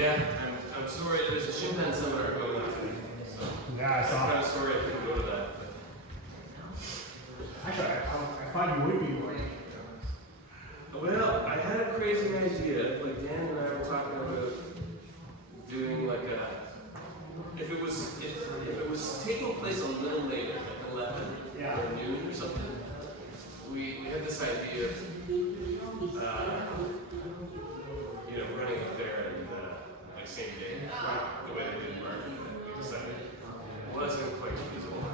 Yeah, I'm sorry. There's a Shinpan seminar going on today. So Yeah, I saw. I'm kind of sorry I couldn't go to that. Actually, I thought you would be going. Well, I had a crazy idea. Like Dan and I were talking about doing like a, if it was taking place a little later, like 11 or noon or something. We had this idea of running up there and like same day, the way they did in Martin. We decided it wasn't quite feasible.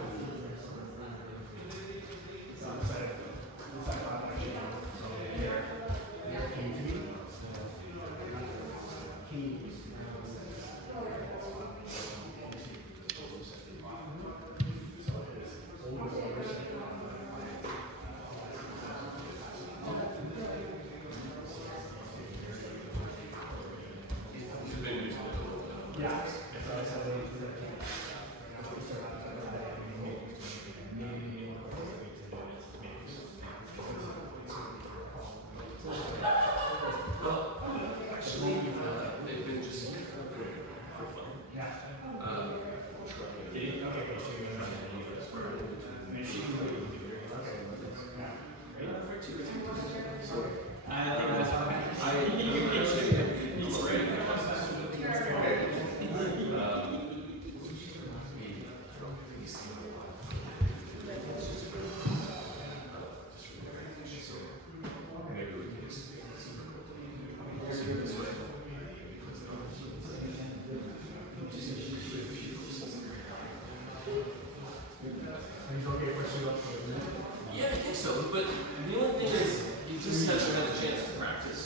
Yeah, I think so. But the only thing is, you just haven't had a chance to practice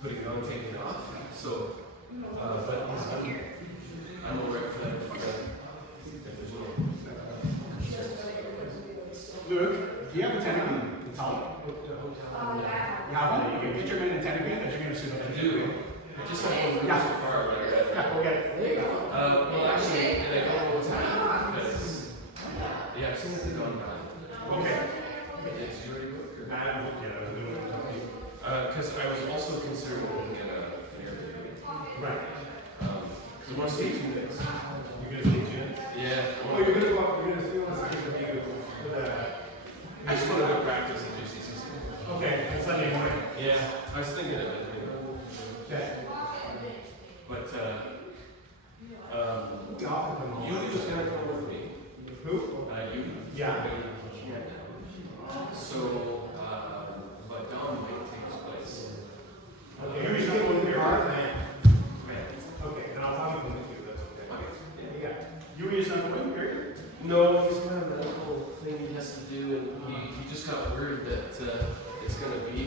putting it on, taking it off. So, but I'm all right for that. Luke, do you have a tenant on the top? You have one? You can get your man a tenant again, but you're going to suit up. I do. I just have to go so far. Yeah, go get it. There you go. Well, actually, I don't know what's happening because, yeah, I've seen it gone down. Okay. Did you already book? Because I was also considering looking at an Airbnb. Right. Because I want to stay 2 days. You're going to stay tuned? Yeah. Oh, you're going to go up, you're going to stay on the second with I just want to go practice at JCCC. Okay, it's Sunday morning. Yeah, I was thinking of it. Okay. But, you was going to come with me. Who? You. Yeah. So, but Dom might take his place. Okay, you're just going to go with your heart, man. Right. Okay, then I'll probably come with you, that's okay. Yeah. You were just not going, Gary? No, he's going to have a medical thing he has to do, and he just got word that it's going to be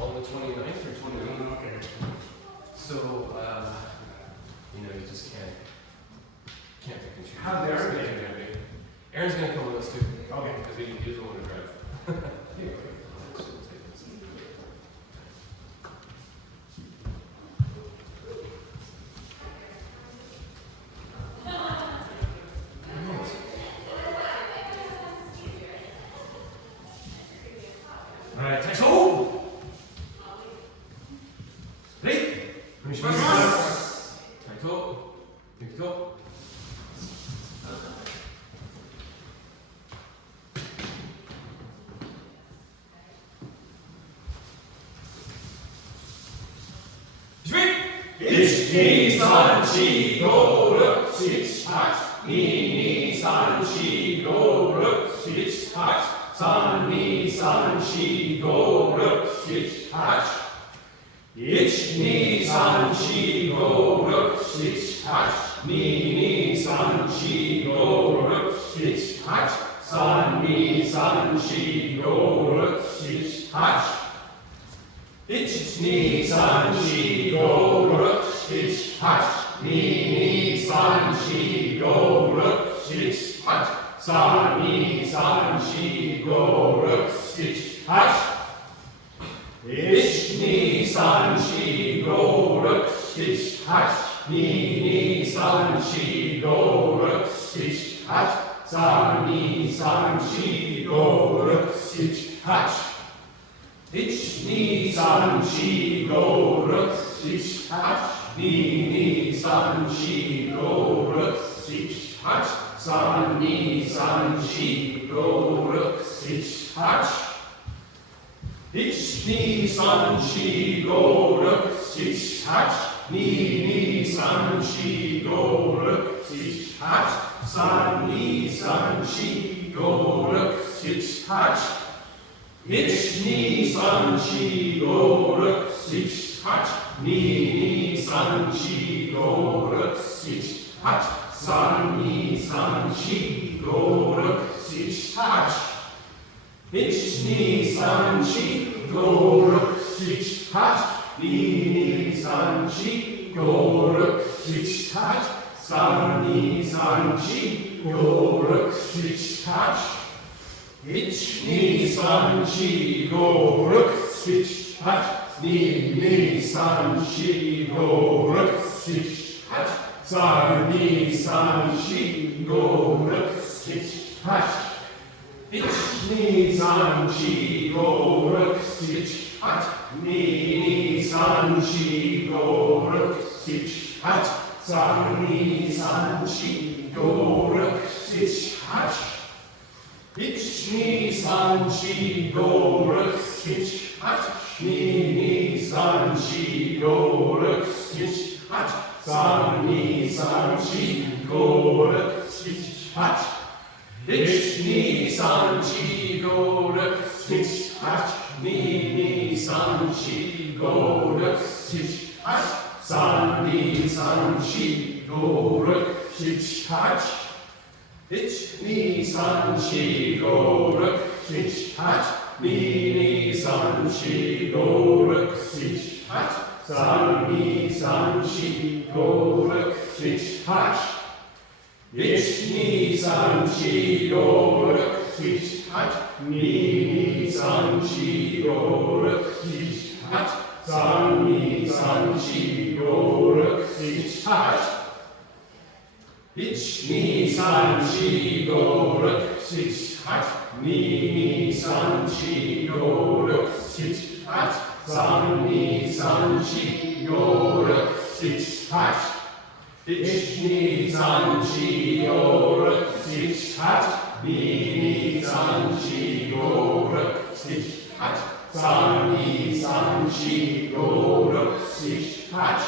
on the 29th or 28th. Okay. So, you just can't pick and choose. How's Aaron going to be? Aaron's going to come with us too. Okay. Because he doesn't want to drive. All right, taxi hold! Ready? Finish my pass. Taxi hold. Taxi hold. Ich, ni, san, chi, go, ruk, sich, hach. Ni, san, chi, go, ruk, sich, hach. San, ni, san, chi, go, ruk, sich, hach. Ich, ni, san, chi, go, ruk, sich, hach. Ni, san, chi, go, ruk, sich, hach. San, ni, san, chi, go, ruk, sich, hach. Ich, ni, san, chi, go, ruk, sich, hach. Ni, san, chi, go, ruk, sich, hach. San, ni, san, chi, go, ruk, sich, hach. Ich, ni, san, chi, go, ruk, sich, hach. Ni, san, chi, go, ruk, sich, hach. San, ni, san, chi, go, ruk, sich, hach. Ich, ni, san, chi, go, ruk, sich, hach. ni ni san shi go ru sich hat san ni san shi go ru sich hat ich ni san shi go ru sich hat ni san shi go ru sich hat san ni san shi go ru sich hat ich ni san shi go ru sich hat ni san shi go ru sich hat san ni san shi go ru sich hat ich ni san shi go ru sich hat ni san shi go ru sich hat san ni san shi go ru sich hat ich ni san shi go ru sich hat ni san shi go ru sich hat san ni san shi go ru sich hat ich ni san shi go ru sich hat ni san shi go ru sich hat san ni san shi go ru sich hat ich ni san shi go ru sich hat ni san shi go ru sich hat san ni san shi go ru sich hat ich ni san shi go ru sich hat ni san shi go ru sich hat san ni san shi go ru sich hat ich ni san shi go ru sich hat ni san shi go ru sich hat san ni san shi go ru sich hat ich ni san shi go ru sich hat ni san shi go ru sich hat san ni san shi go ru sich hat ich ni san shi go ru sich hat ni san shi go ru sich hat san ni san shi go ru sich hat ich ni san shi go ru sich hat ni san shi go ru sich hat san ni san shi go ru sich hat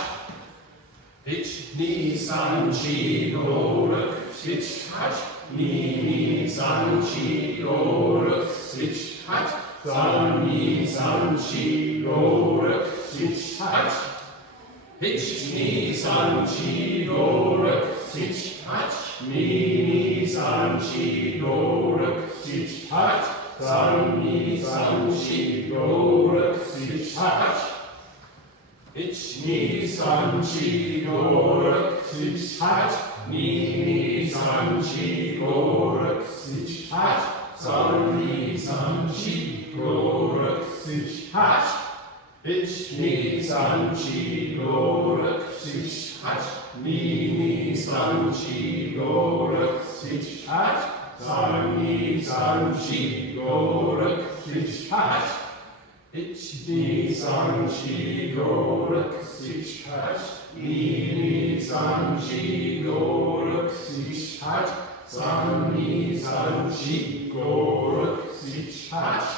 ich ni san shi go ru sich hat ni san shi go ru sich hat san ni san shi go ru sich hat ich ni san shi go ru sich hat ni san shi go ru sich hat san ni san shi go ru sich hat ich ni san shi go ru sich hat ni san shi go ru sich hat san ni san shi go ru sich hat ich ni san shi go ru sich hat ni san shi go ru sich hat san ni san shi go ru sich hat ich ni san shi go ru sich hat ni san shi go ru sich hat san ni san shi go ru sich hat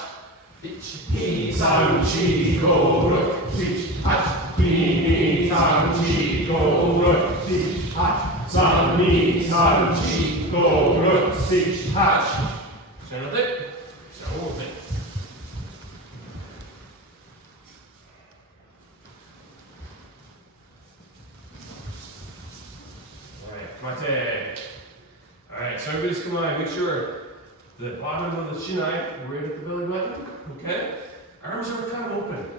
ich ni san shi go ru sich hat ni san shi go ru sich hat san ni san shi go ru sich hat Känner du det? Så fint. Mate. Alright, so everybody's come on, make sure the bottom of the shinai, right at the belly button, okay? Arms are kind of open.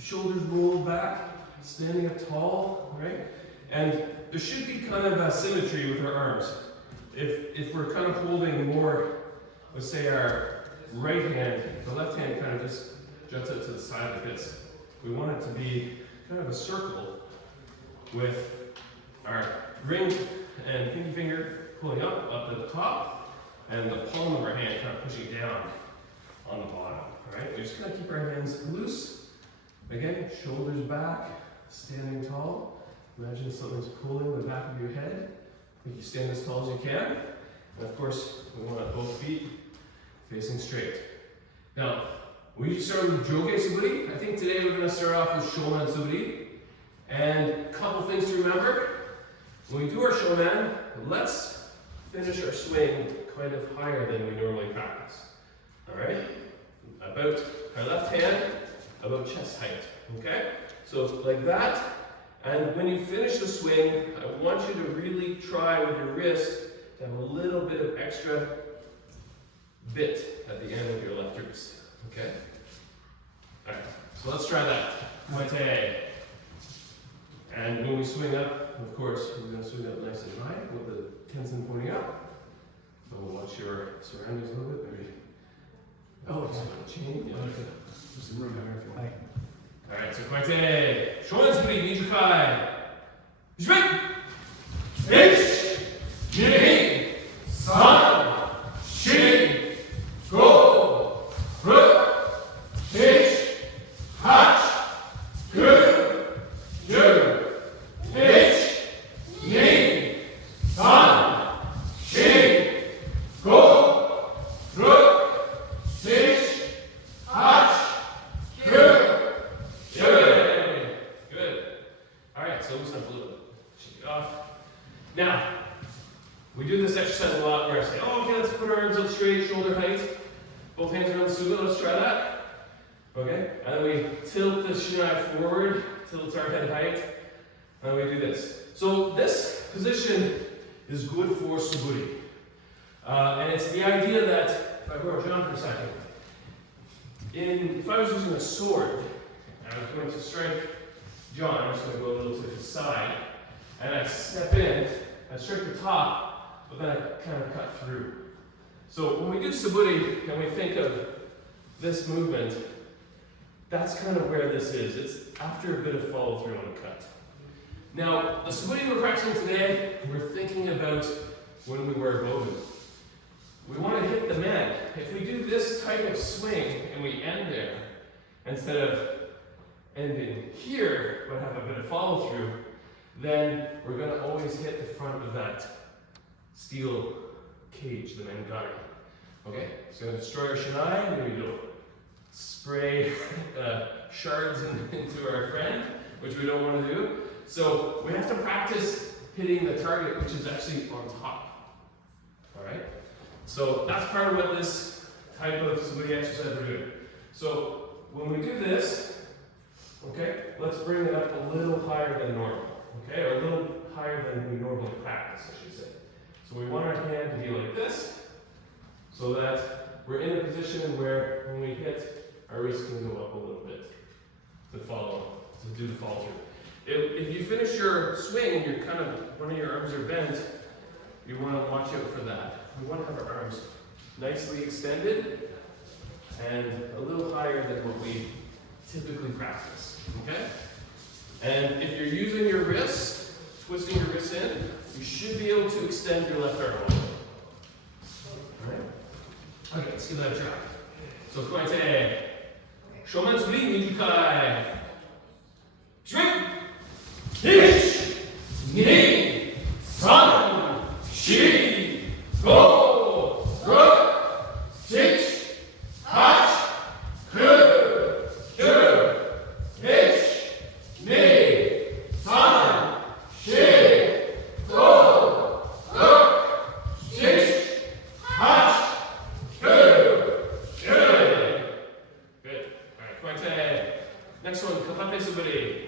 Shoulders rolled back, standing up tall, right? And there should be kind of a symmetry with our arms. If we're kind of holding more, let's say our right hand, the left hand kind of just juts out to the side like this. We want it to be kind of a circle with our ring and pinky finger pulling up at the top, and the palm of our hand kind of pushing down on the bottom. All right, we're just gonna keep our hands loose. Again, shoulders back, standing tall. Imagine something's pulling the back of your head. Make you stand as tall as you can. And of course, we want both feet facing straight. Now, we start with Joge Suburi. I think today we're going to start off with Shonan Suburi. And a couple things to remember. When we do our Shonan, let's finish our swing kind of higher than we normally practice. Alright? About our left hand, about chest height. Okay? So like that. And when you finish the swing, I want you to really try with your wrist to have a little bit of extra bit at the end of your left wrist. Okay? Alright, so let's try that. Moite. And when we swing up, of course, we're going to swing up nice and high with the tension pointing up. So we'll watch your surroundings a little bit, maybe. Oh, just want to change. Yeah, there's some room down here if you want. Alright, so Koite. Shonan Suburi, Nijukai. Jump! Ish! Ni! San! Shin! Go! Ruk! Ish! Hach! Gu! Ju! Ish! Ni! San! Shin! Go! Ruk! Ish! Hach! Gu! Good. Alright, so loosen up a little bit. Shake it off. Now, we do this exercise a lot where I say, oh, okay, let's put our arms out straight, shoulder height. Both hands are on the suga. Let's try that. Okay? And then we tilt the shinai forward, tilt our head height. And then we do this. So this position is good for suburi. And it's the idea that, if I borrow John for a second, if I was using a sword, and I was going to strike John, I'm just going to go a little to the side, and I step in, I strike the top, but then I kind of cut through. So when we do suburi and we think of this movement, that's kind of where this is. It's after a bit of follow through on a cut. Now, the suburi we're practicing today, we're thinking about when we wear bogan. We want to hit the man. If we do this type of swing and we end there, instead of ending here, but have a bit of follow through, then we're going to always hit the front of that steel cage, the mangari. Okay? So going to destroy our shinai, and we go spray shards into our friend, which we don't want to do. So we have to practice hitting the target, which is actually on top. Alright? So that's part of what this type of suburi exercise we're doing. So when we do this, okay, let's bring it up a little higher than normal. Okay, or a little higher than we normally practice, I should say. So we want our hand to be like this, so that we're in a position where when we hit, our wrist can go up a little bit to do the follow through. If you finish your swing and you're kind of, one of your arms are bent, you want to watch out for that. We want to have our arms nicely extended and a little higher than what we typically practice. Okay? And if you're using your wrists, twisting your wrists in, you should be able to extend your left arm a little. Alright? Okay, let's give that a try. So, Koite. Shonan Suburi, Nijukai. Drink! Ish! Ni! San! Shi! Go! Ruk! Six! Hach! Ku! Ju! Ish! Ni! San! Shi! Go! Ruk! Six! Hach! Ku! Ju! Good. Alright, Koite. Next one, Kapate Suburi.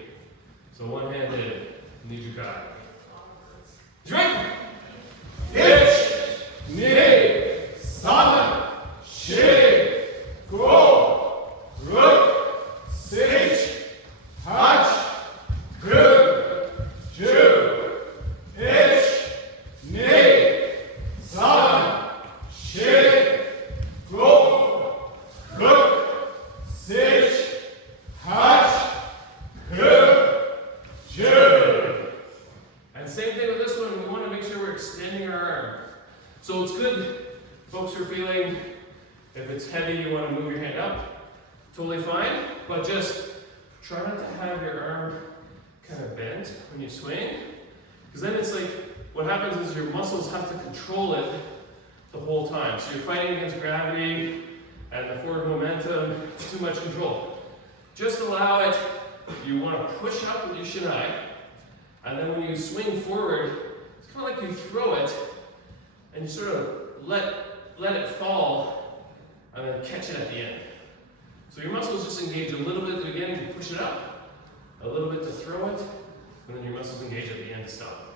So one-handed, Nijukai. Drink! Ish! Ni! San! Shi! Go! Ruk! Six! Hach! Ku! Ju! Ish! Ni! San! Shi! Go! Ruk! Six! Hach! Ku! And same thing with this one, we want to make sure we're extending our arm. So it's good, folks who are feeling, if it's heavy, you want to move your hand up, totally fine, but just try not to have your arm kind of bent when when you swing. Because then it's like, what happens is your muscles have to control it the whole time. So you're fighting against gravity and the forward momentum. It's too much control. Just allow it. You want to push up with your shinai. And then when you swing forward, it's kind of like you throw it and you sort of let it fall and then catch it at the end. So your muscles just engage a little bit at the beginning to push it up, a little bit to throw it, and then your muscles engage at the end to stop.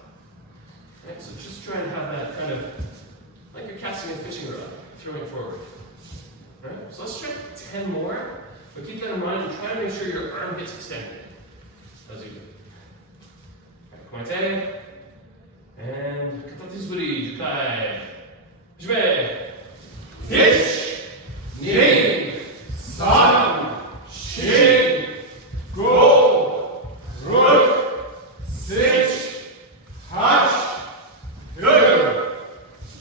Okay, so just try and have that kind of, like you're casting a fishing rod, throwing it forward. All right, so let's try 10 more, but keep that in mind and try and make sure your arm gets extended as you do. Komite, and Katatisburi, Jukai, Jube, Fish, Ning, San, Shin, Go, Ruk, Sich, Hach, Good.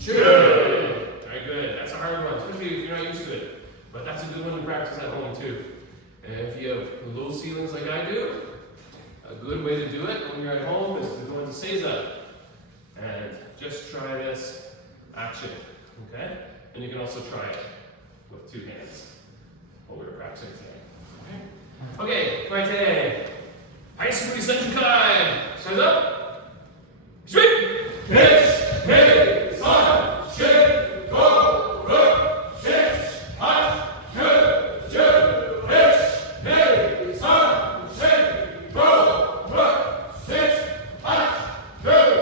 Very good. That's a hard one, especially if you're not used to it. But that's a good one to practice at home too. And if you have low ceilings like I do, a good way to do it when you're at home is to go into Seiza. And just try this action. Okay? And you can also try it with 2 hands while we're practicing today. Okay, Komite. Aisuburi Senjukai. Stand up. Sweep. Fish, Ning, San, Shin, Go, Ruk, Sich, Hach, Good. Fish, Ning, San, Shin, Go, Ruk, Sich, Hach, Good.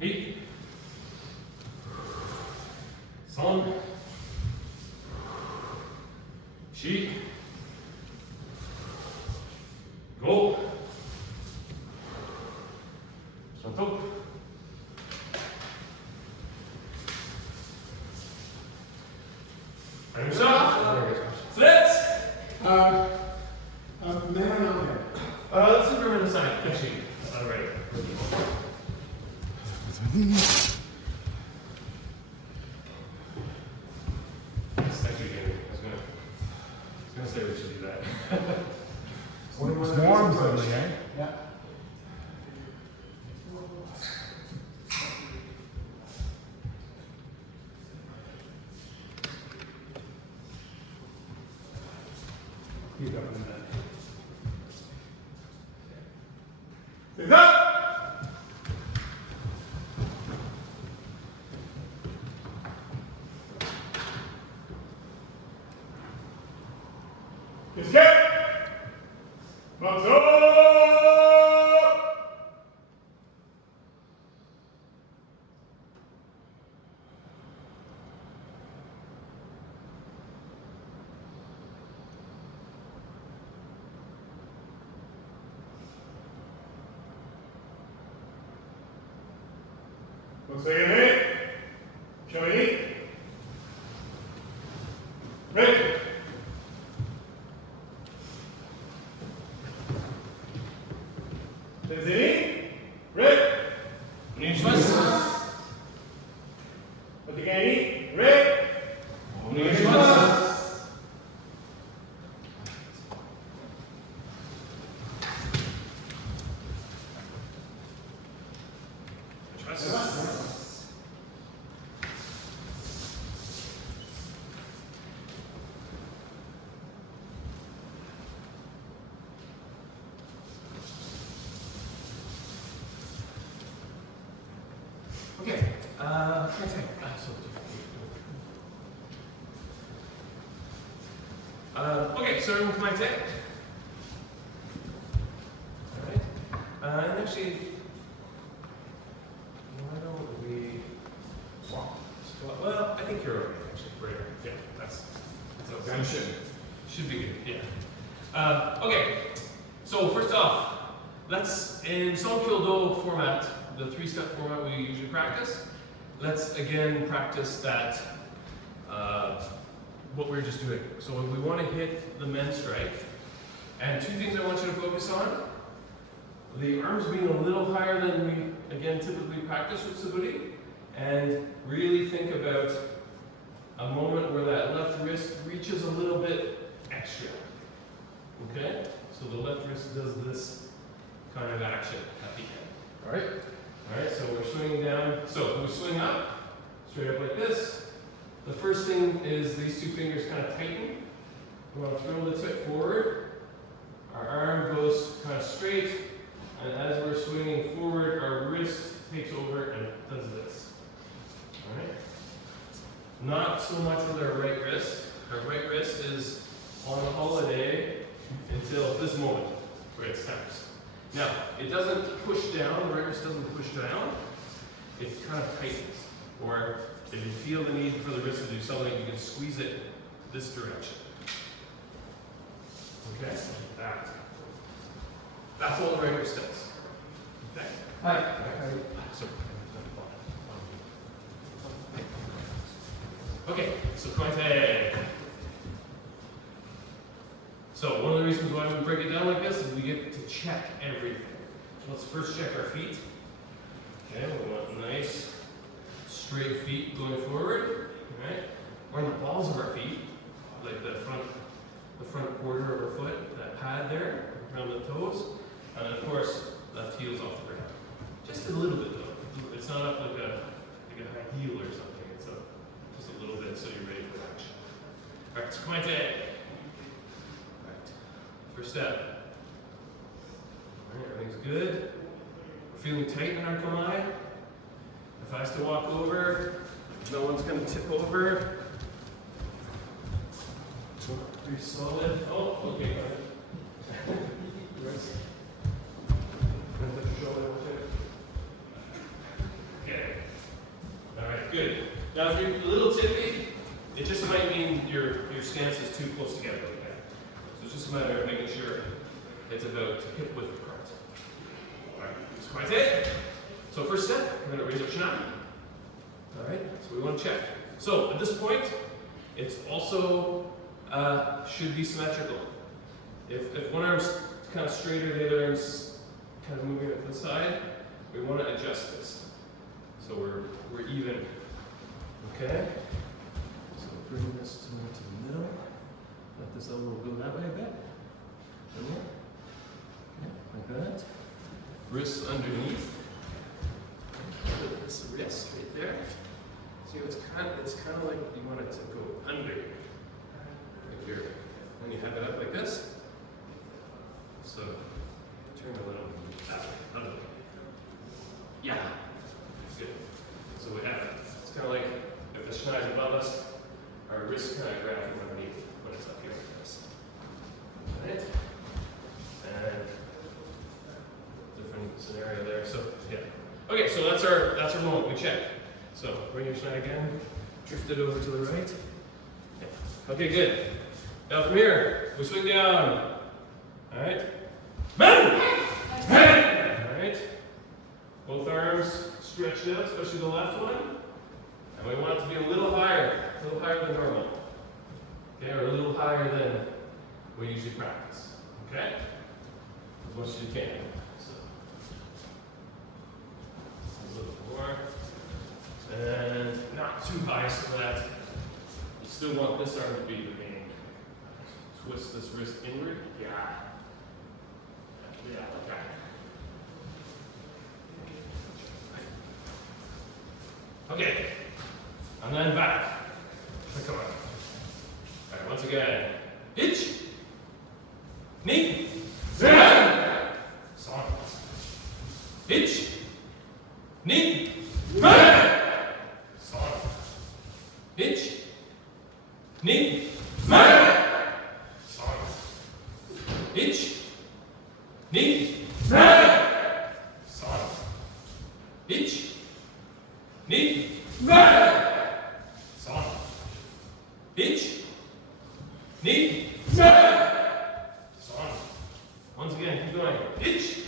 Meet. Son. She. Go. Santo. And yourself. Flits. Man on there. Let's see if we're in the side. Actually, all right. Actually, I was gonna say we should do that. Warm suddenly, eh? Yeah. Keep up in that. Stand up. Escape. Box up. Looks like an 8. Showing 8. Ready. Tenzini. Red. Onishimasu. Otikani. Red. Onishimasu. Okay, okay, so in Komite. Alright. And actually, why don't we walk? Well, I think you're okay, actually. Right here. Yeah, that's okay. Should be good, yeah. Okay, so first off, let's, in Son-Kyo-Do format, the 3-step format we usually practice, let's again practice that what we were just doing. So we want to hit the men's strike. And two things I want you to focus on. The arms being a little higher than we, again, typically practice with Subudhi. And really think about a moment where that left wrist reaches a little bit extra. Okay? So the left wrist does this kind of action at the end. Alright? Alright, so we're swinging down. So we swing up, straight up like this. The first thing is these two fingers kind of tighten. We want to throw the tip forward. Our arm goes kind of straight. And as we're swinging forward, our wrist takes over and does this. Alright? Not so much with our right wrist. Our right wrist is on holiday until this moment where it snaps. Now, it doesn't push down, the right wrist doesn't push down, it kind of tightens. Or if you feel the need for the wrist to do something, you can squeeze it this direction. Okay? That. That's all the right wrist does. Okay? Hi. So, okay, so Koite. So one of the reasons why we break it down like this is we get to check everything. So let's first check our feet. Okay, we want nice straight feet going forward. Alright? We're on the balls of our feet, like the front quarter of our foot, that pad there, around the toes. And then of course, left heel's off the ground. Just a little bit though. It's not up like a high heel or something. It's up just a little bit so you're ready for action. Alright, so Koite. First step. Alright, everything's good. We're feeling tight in our kamai. If I was to walk over, no one's going to tip over. Pretty solid. Oh, okay. Okay. Alright, good. Now if you're a little tippy, it just might mean your stance is too close together. So it's just a matter of making sure it's about hip width apart. Alright, that's quite it. So first step, we're going to raise our chin. Alright, so we want to check. So at this point, it's also should be symmetrical. If one arm's kind of straighter, the other arm's kind of moving to the side, we want to adjust this. So we're even. Okay? So bring this to the middle. Let this elbow go that way a bit. Okay, like that. Wrists underneath. This wrist right there. See, it's kind of like you want it to go under. Like here. When you have it up like this. So turn a little that way, other way. Yeah. Good. So we have it. It's kind of like if the shin is above us, our wrist kind of grab from underneath when it's up here like this. Right? And different scenario there. So yeah. Okay, so that's our moment. We check. So bring your shin again. Drift it over to the right. Yeah. Okay, good. Now from here, we swing down. Alright. Men! Alright. Both arms stretched out, especially the left one. And we want it to be a little higher than normal. Okay, or a little higher than we usually practice. Okay? As much as you can. So a little more. And not too high so that you still want this arm to be the main. Twist this wrist inward. Yeah. Yeah, okay. Okay. And then back. Come on. Alright, once again. Hitch. Knee. Zen. Son. Hitch. Knee. Man. Son. Hitch. Knee. Man. Son. Hitch. Knee. Man. Son. Hitch. Knee. Man. Son. Hitch. Knee. Man. Son. Once again, keep going. Hitch.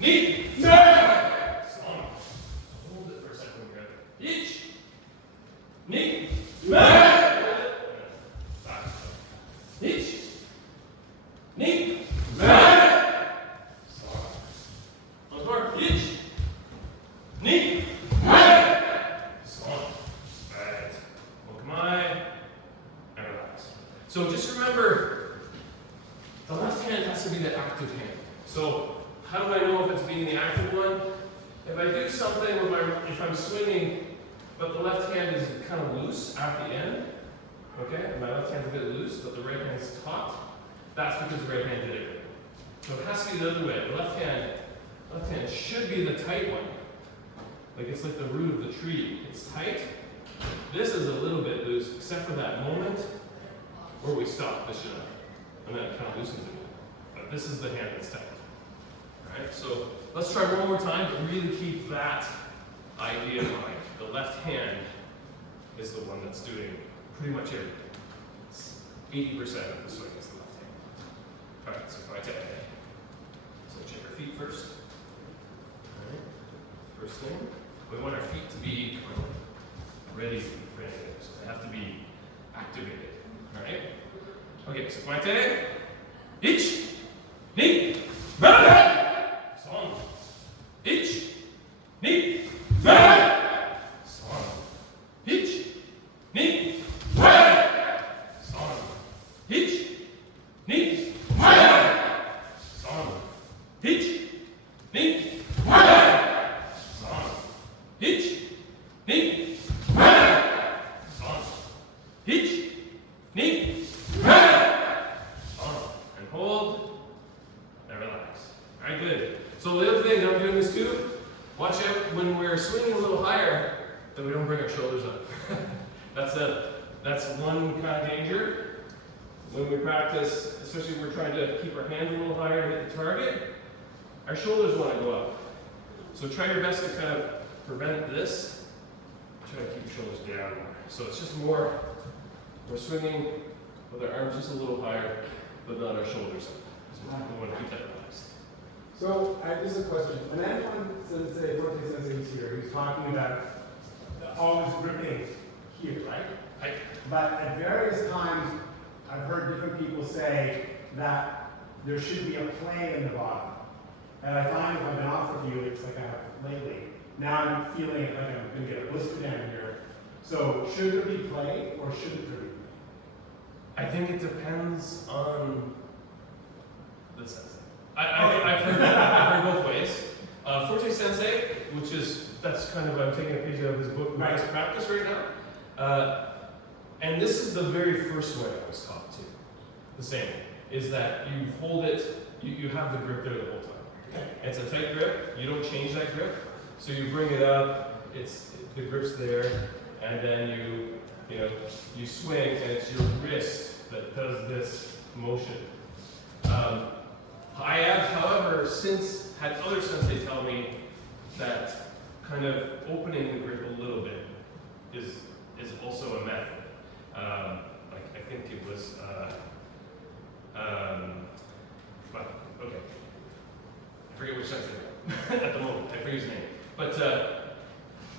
Knee. Man. Son. Hold it for a second. Hitch. Knee. Man. ich, ni, once more, ich, ni, Right. Okamai, and relax. So just remember, the left hand has to be the active hand. So how do I know if it's being the active one? If I do something with if I'm swinging, but the left hand is kind of loose at the end, okay? My left hand's a bit loose, but the right hand's taut. That's because the right hand did it. So it has to be the other way. The left hand should be the tight one. Like it's like the root of the tree. It's tight. This is a little bit loose, except for that moment where we stop the shot. And then it kind of loosens it. But this is the hand that's tight. Alright, so let's try one more time, but really keep that idea in mind. The left hand is the one that's doing pretty much everything. 80% of the swing is the left hand. Alright, so if I take it. So check our feet first. Alright, first thing, we want our feet to be ready for anything. So they have to be activated. Alright? Okay, so pointe. Ich, ni, song. Ich, ni, song. Ich, ni, song. Ich, ni, song. Ich, ni, song. Ich, ni, song. Ich, ni, and hold, and relax. Alright, good. So the other thing that I'm doing this too, watch out when we're swinging a little higher, that we don't bring our shoulders up. That's one kind of danger. When we practice, especially when we're trying to keep our hands a little higher and hit the target, our shoulders want to go up. So try your best to kind of prevent this. Try to keep your shoulders down more. So it's just more, we're swinging with our arms just a little higher, but not our shoulders up. So we want to keep that relaxed. So, this is a question. When Antoine Sensei, Forte Sensei was here, he was talking about always gripping here, right? Right. But at various times, I've heard different people say that there should be a play in the bottom. And I find if I've been off for a few weeks, like I have lately, now I'm feeling like I'm going to get a blister down here. So, should there be play or shouldn't there be play? I think it depends on the sensei. I've heard both ways. Forte Sensei, which is, that's kind of, I'm taking a page out of his book, Nice Practice right now. And this is the very first way I was taught to. The same, is that you hold it, you have the grip there the whole time. It's a tight grip, you don't change that grip. So you bring it up, the grip's there, and then you swing, and it's your wrist that does this motion. I have, however, since had other sensei tell me that kind of opening the grip a little bit is also a method. Like I think it was, well, okay. I forget which sensei at the moment. I forget his name. But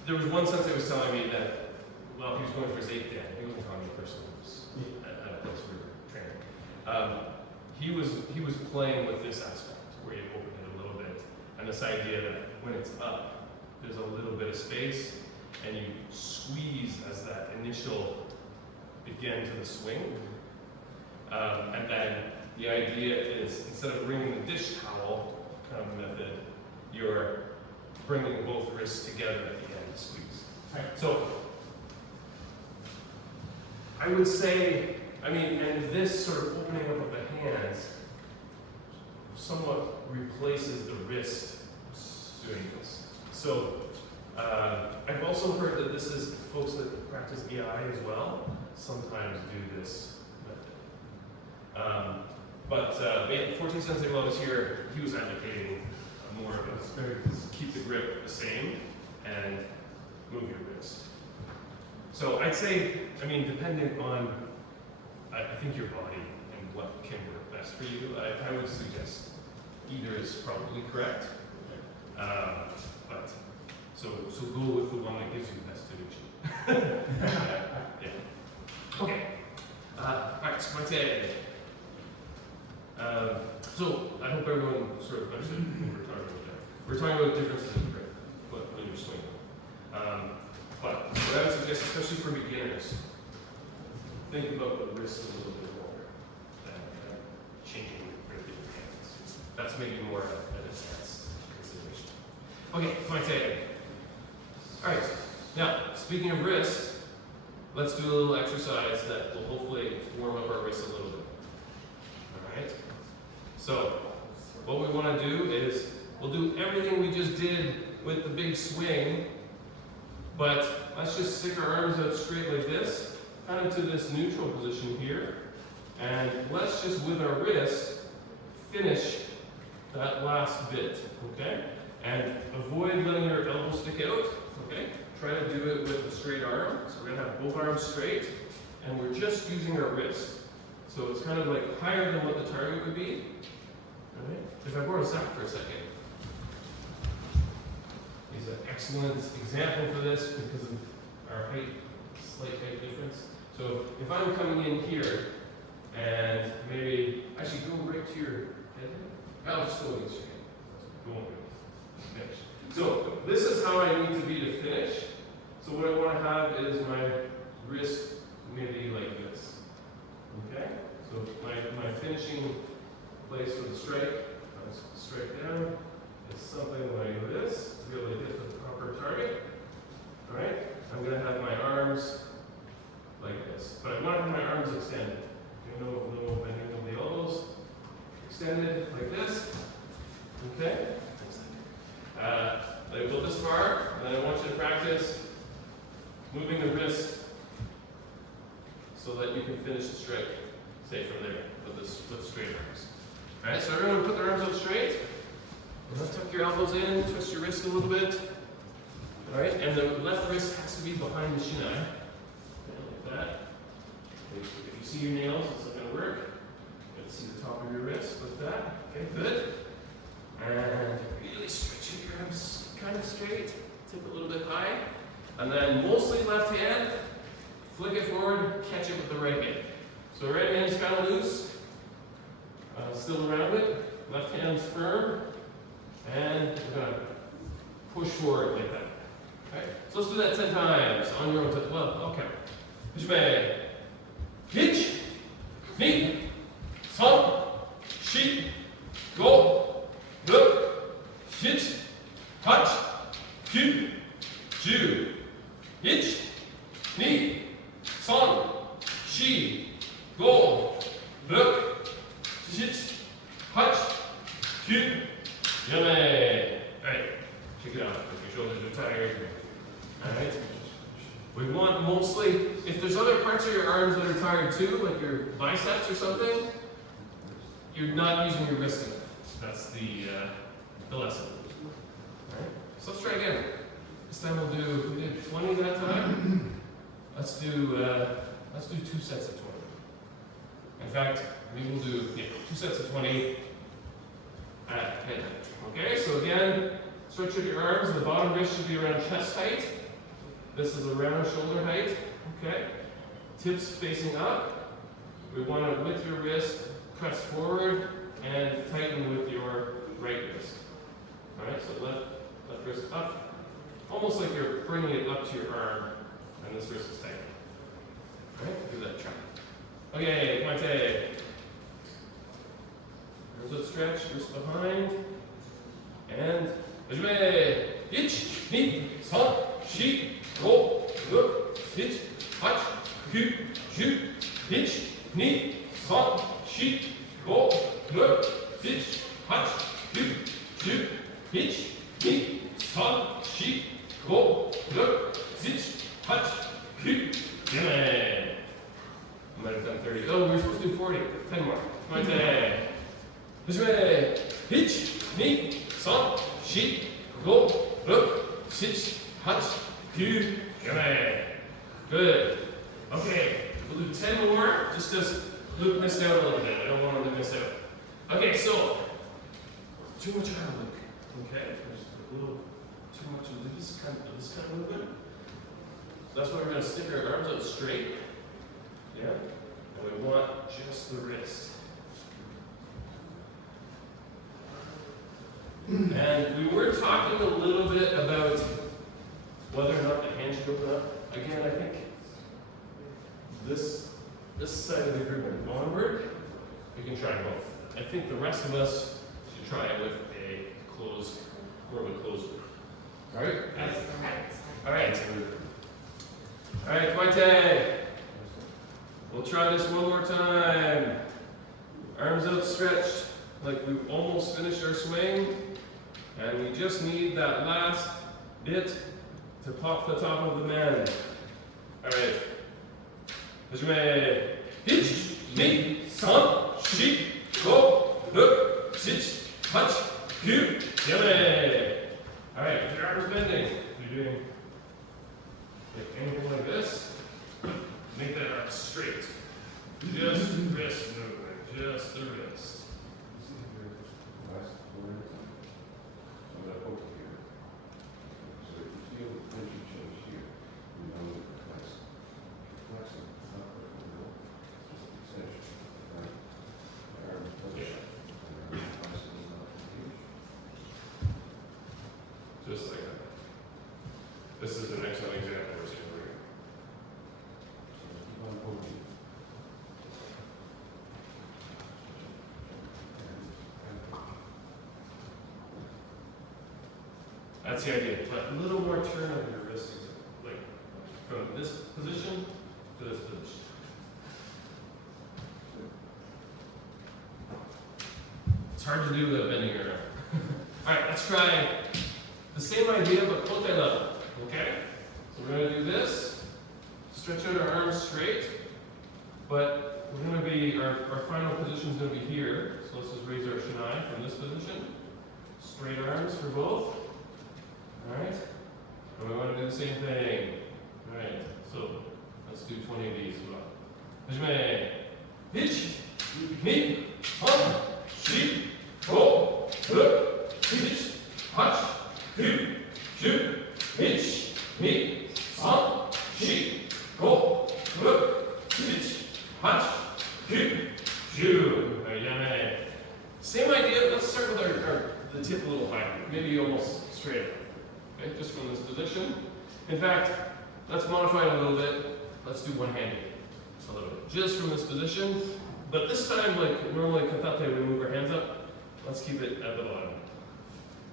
there was one sensei was telling me that, well, he was going for his 8th dan. He wasn't telling me personally. It was at a place we were training. He was playing with this aspect where you open it a little bit, and this idea that when it's up, there's a little bit of space, and you squeeze as that initial begin to the swing. And then the idea is, instead of bringing the dish towel kind of method, you're bringing both wrists together at the end to squeeze. Right. So I would say, and this sort of opening up of the hands somewhat replaces the wrist doing this. So I've also heard that this is folks that practice EI as well sometimes do this method. But Forte Sensei, while I was here, he was advocating more of a keep the grip the same and move your wrist. So I'd say, depending on, I think your body and what can work best for you, I would suggest either is probably correct. But so go with the one that gives you the best energy. Yeah. Okay. Alright, so So I hope everyone sort of understood what we're talking about there. We're talking about differences in grip when you're swinging. But what I would suggest, especially for beginners, think about the wrist a little bit more than changing your grip in your hands. That's maybe more of an advanced consideration. Okay, point A. All right. Now, speaking of wrist, let's do a little exercise that will hopefully warm up our wrist a little bit. All right. So, what we want to do is we'll do everything we just did with the big swing, but let's just stick our arms out straight like this, kind of to this neutral position here, and let's just with our wrist finish that last bit, okay? And avoid letting your elbow stick out, okay? Try to do it with a straight arm. So we're gonna have both arms straight, and we're just using our wrist. So it's kind of like higher than what the target would be. All right? If I borrow a sack for a second, is an excellent example for this because of our height, slight height difference. So if I'm coming in here, and maybe I should go right to your head. I'll just go against your head. Go on. Finish. So this is how I need to be to finish. So what I want to have is my wrist maybe like this. Okay? So my finishing place for the strike, strike down, is something like this to be able to hit the proper target. Alright? I'm going to have my arms like this. But I want to have my arms extended. No bending of the elbows. Extended like this. Okay? Let it go this far, and then I want you to practice moving the wrist so that you can finish the strike, say from there, with straight arms. Alright, so everyone put their arms out straight. Tuck your elbows in, twist your wrist a little bit. Alright, and the left wrist has to be behind the shin eye. Like that. If you see your nails, it's not going to work. You can see the top of your wrist like that. Okay, good. And really stretch your arms kind of straight, tip a little bit high, and then mostly left hand, flick it forward, catch it with the right hand. So right hand's kind of loose, still around it, left hand's firm, and we're going to push forward like that. Okay, so let's do that 10 times on your own. Well, okay. Push back. Hitch, knee, son, sheep, go, look, hitch, touch, cue, Jew, hitch, knee, son, she, go, look, hitch, touch, cue, yummy. Alright, check it out. If your shoulders are tired. Alright. We want mostly, if there's other parts of your arms that are tired too, like your biceps or something, you're not using your wrist enough. That's the lesson. Alright, so let's try again. This time we did 20 that time. Let's do 2 sets of 20. In fact, we will do 2 sets of 20 at midnight. Okay, so again, stretch out your arms. The bottom wrist should be around chest height. This is around shoulder height. Okay, tips facing up. We want to, with your wrist, press forward and tighten with your right wrist. Alright, so left wrist up, almost like you're bringing it up to your arm, and this wrist is tight. Alright, do that try. Okay, point A. Arms up stretch, wrist behind, and ajme. Hitch, knee, son, she, go, look, hitch, touch, cue, shoot, hitch, knee, son, she, go, look, hitch, touch, cue, shoot, hitch, knee, son, she, go, look, hitch, touch, cue, yeah. I might have done 30. Oh, we were supposed to do 40. 10 more. Point A. This way. Hitch, knee, son, she, go, look, hitch, touch, cue, yeah. Good. Okay, we'll do 10 more, just because Luke missed out a little bit. I don't want him to miss out. Okay, so, too much arm, Luke. Okay, there's a little too much of this kind of movement. So that's why we're going to stick our arms out straight. Yeah? And we want just the wrist. And we were talking a little bit about whether or not the hand should open up. Again, I think this side of the group and onward, we can try both. I think the rest of us should try it with a closed, more of a closed group. All right? All right. All right, Quinte. We'll try this one more time. Arms outstretched, like we've almost finished our swing. And we just need that last bit to pop the top of the man. All right. Hajime. Hitch, ni, san, shi, go, look, sit, touch, cue, yame. All right, with your arms bending, you're doing anything like this. Make that arm straight. Just wrist movement, just the wrist. Just like that. This is an excellent example we're seeing here. That's the idea. But a little more turn of your wrist, like from this position to this position. It's hard to do without bending your arm. All right, let's try the same idea, but kote level. Okay? So we're going to do this. Stretch out our arms straight, but we're going to be, our final position is going to be here. So let's just raise our shinai from this position. Straight arms for both. Alright? And we want to do the same thing. Alright, so let's do 20 of these as well. Hajime. Hitch, ni, han, shi, go, look, hitch, touch, cue, cue, hitch, ni, san, shi, go, look, hitch, touch, cue, cue. Yame. Same idea, let's start with the tip a little higher, maybe almost straight up. Okay, just from this position. In fact, let's modify it a little bit. Let's do one-handed a little bit. Just from this position. But this time, like normally katate, we move our hands up. Let's keep it at the bottom.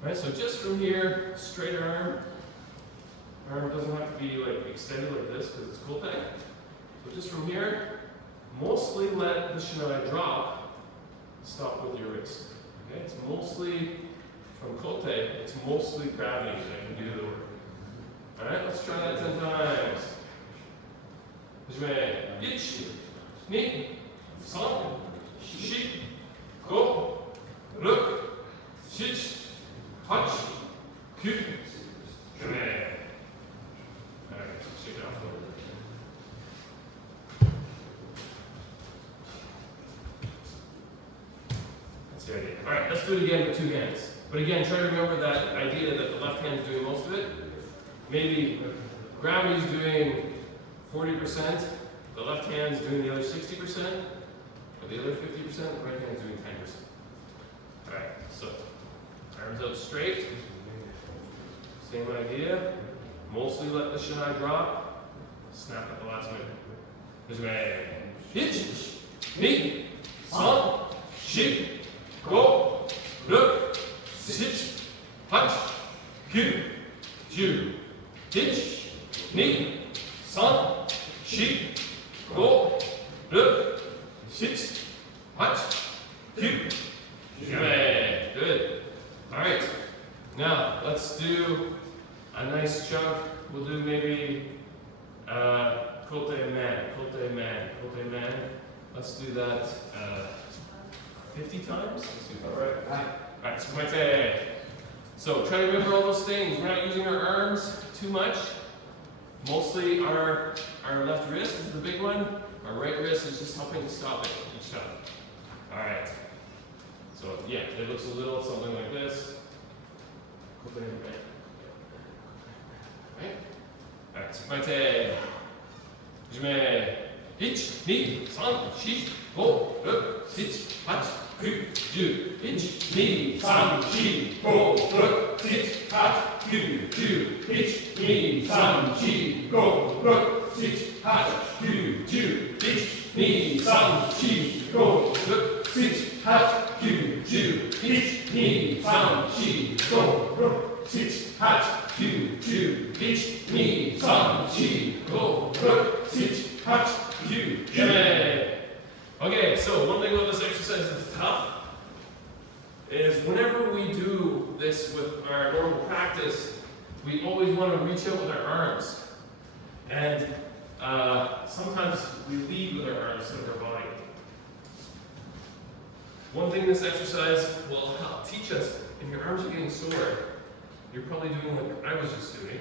Right, so just from here, straight arm. Arm doesn't have to be like extended like this because it's kote. So just from here, mostly let the shinai drop. Stop with your wrist. Okay, it's mostly from kote, it's mostly gravity that can do the work. Alright, let's try that 10 times. Hajime. Ich, ni, san, shi, go, look, shich, touch, cue, hajime. Alright, shake it off a little bit. That's the idea. Alright, let's do it again with two hands. But again, try to remember that idea that the left hand is doing most of it. Maybe gravity is doing 40%, the left hand is doing the other 60%, or the other 50%, the right hand is doing 10%. Alright, so arms out straight. Same idea. Mostly let the shinai drop. Snap at the last minute. Hajime. Hitch, ni, san, shi, go, look, sit, touch, cue, cue, hitch, ni, san, shi, go, look, sit, touch, cue. Good. Alright. Now let's do a nice chunk. We'll do maybe kote man, kote man, kote man. Let's do that 50 times. Let's see if that's right. Alright, so kote. So try to remember all those things. We're not using our arms too much. Mostly our left wrist is the big one. Our right wrist is just helping to stop it each time. Alright. So yeah, it looks a little something like this. Right? Alright, so kote. Hajime. Ich, ni, san, shi, go, look, sit, touch, cue, cue, hitch, 2, 3, 4, 5, 6, 8, 9, 10, 1, 2, 3, 4, 5, 6, 8, 9, 10, 1, 2, 3, 4, 6, 8, 9, 10, 1, 2, 3, 4, 6, 8, 9, 10, 1, 2, 3, 4, 6, 8, 9, 10. Okay, so one thing about this exercise that's tough is whenever we do this with our normal practice, we always want to reach out with our arms. And sometimes we lead with our arms instead of our body. One thing this exercise will help teach us, if your arms are getting sore, you're probably doing like I was just doing,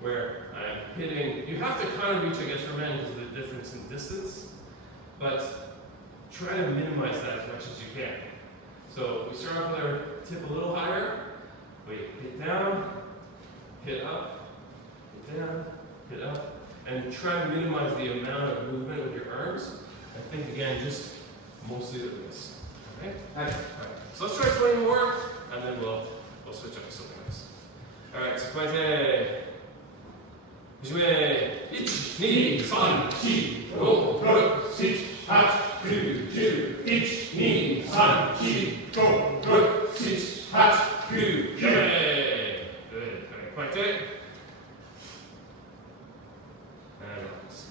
where I'm hitting, you have to kind of reach, I guess, for men because of the difference in distance, but try to minimize that as much as you can. So we start off with our tip a little higher, we hit down, hit up, hit down, hit up, and try to minimize the amount of movement with your arms. I think again, just mostly the wrist. Okay? Alright. So let's try 20 more, and then we'll switch up to something else. Alright, so pointe. Jouez. 1, 2, 3, 4, 5, 6, 8, 9, 10, 1, 2, 3, 4, 6, 8, 9, 10. Good. Alright, pointe. And relax.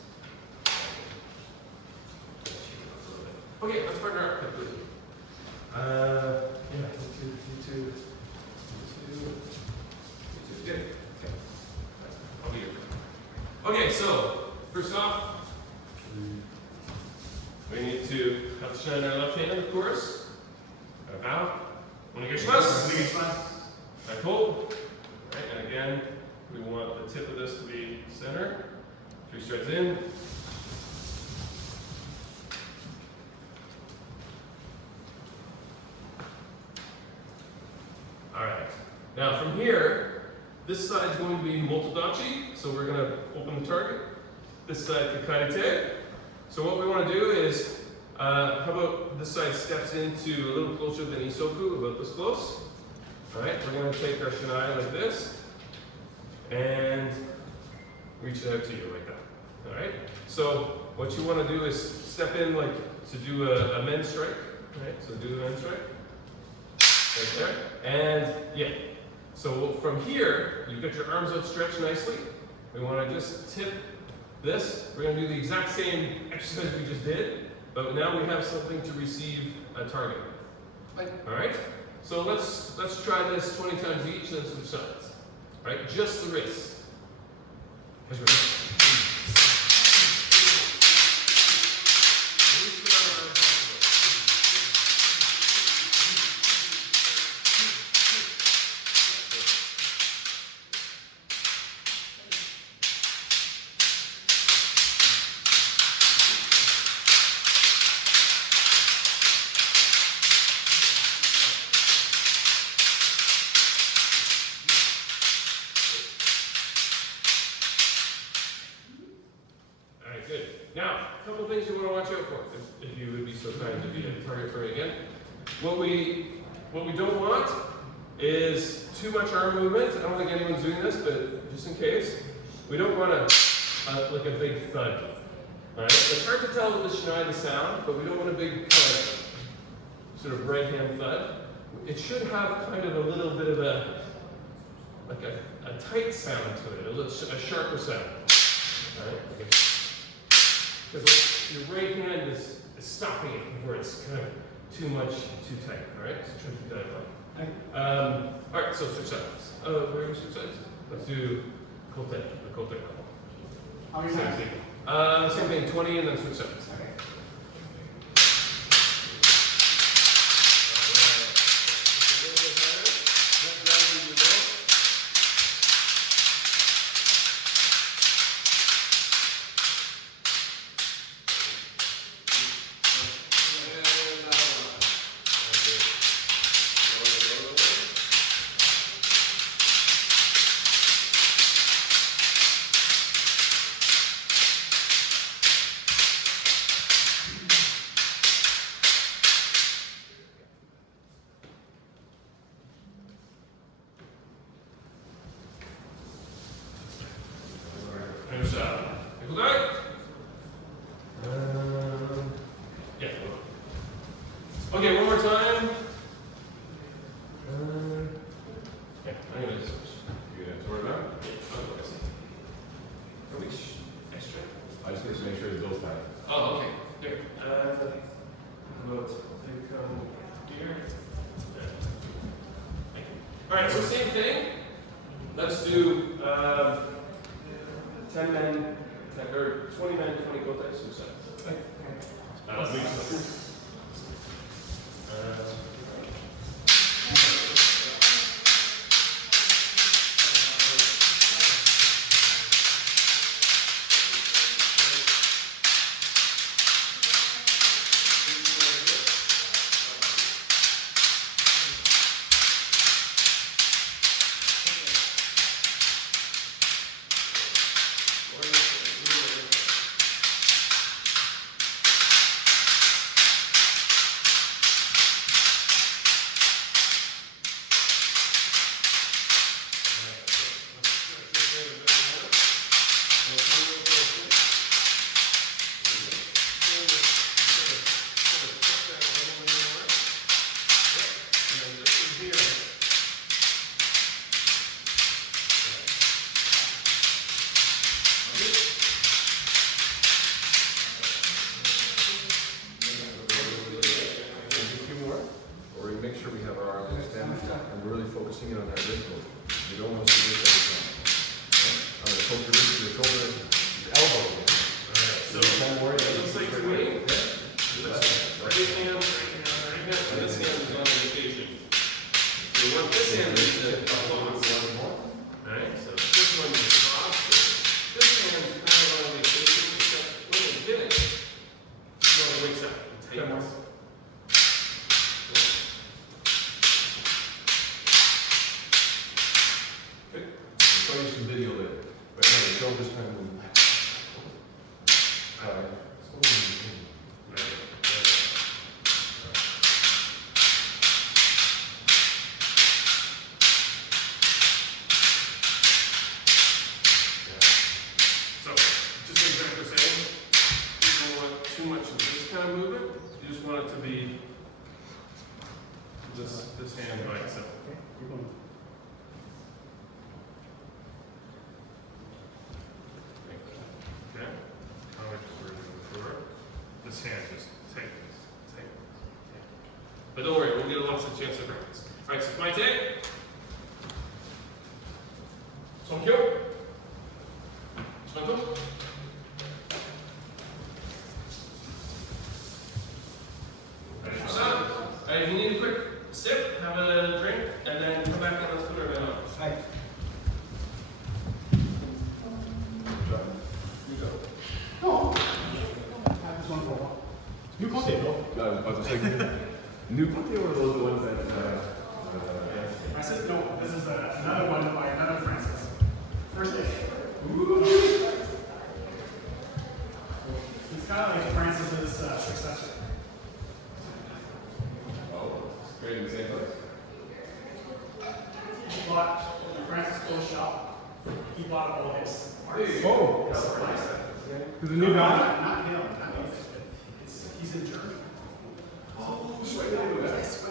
Okay, let's partner up completely. Yeah, two. Good. Okay. I'll be here. Okay, so first off, we need to have the shine in our left hand, of course. Bow. I pull. Right, and again, we want the tip of this to be center. 3 strides in. Alright. Now from here, this side is going to be motodachi, so we're going to open the target. This side kakaite. So what we want to do is, how about this side steps into a little closer than isoku, about this close. Alright, we're going to take our shinai like this, and reach it out to you like that. Alright, so what you want to do is step in like to do a men's strike. Right, so do the men's strike. Right there. And yeah, so from here, you've got your arms outstretched nicely. We want to just tip this. We're going to do the exact same exercise we just did, but now we have something to receive a target. All right, so let's try this 20 times each and switch sides. All right, just the wrists. Now, a couple things you want to watch out for, if you would be so kind to be a target for me again. What we don't want is too much arm movement. I don't think anyone's doing this, but just in case, we don't want like a big thud. All right? It's hard to tell with the shinai the sound, but we don't want a big kind of sort of right hand thud. It should have kind of a little bit of a tight sound to it, a sharper sound. All right? Okay. Because your right hand is stopping it before it's kind of too tight, all right? So try to keep that in mind. All right, so switch sides. Where are we switch sides? Let's do kote, the kote couple. How many Same times? thing. Same thing, 20 and then switch sides. Okay. Okay, one more time. Okay, I'm gonna switch. You gonna sort it out? Are we extra? I just need to make sure the bill's tight. Oh, okay. Here. How about they come here? There. Thank you. All right, so same thing. Let's do 10 men, or 20 men, 20 gotas, 2 seconds. At least. Focusing in on that wrist movement. You don't want to see this every time. I'm going to poke your wrist to your shoulder, your elbow. So it looks like to me, right hand, and this hand is on vacation. So we want this hand to close. Alright, so this one is off. This hand is kind of on vacation, except when it did it, it wakes up and takes. I'll show you some video later. But no, the shoulder's kind of moving. All right. So, just exactly the same. You don't want too much of this kind of movement. You just want it to be this hand by itself. Okay? How much is we're doing before? This hand just take this. But don't worry, we'll get lots of chance to practice. Alright, so my take. Sonkyo. Sonkyo. Ready for some? Alright, if you need a quick sip, have a drink, and then come back on the floor and on. Hi. You go. No. Have this one for a while. New content, though. No, I was about to say, new puppy or those ones that, I said, no, this is another one by another Francis. First day. He's kind of like Francis's successor. oh, great in the same place. He bought Francis clothes shop. He bought all his parts. Oh, Yes, sir. because the new guy. Not him. Not him. He's in Germany. Oh, sweet. Yes,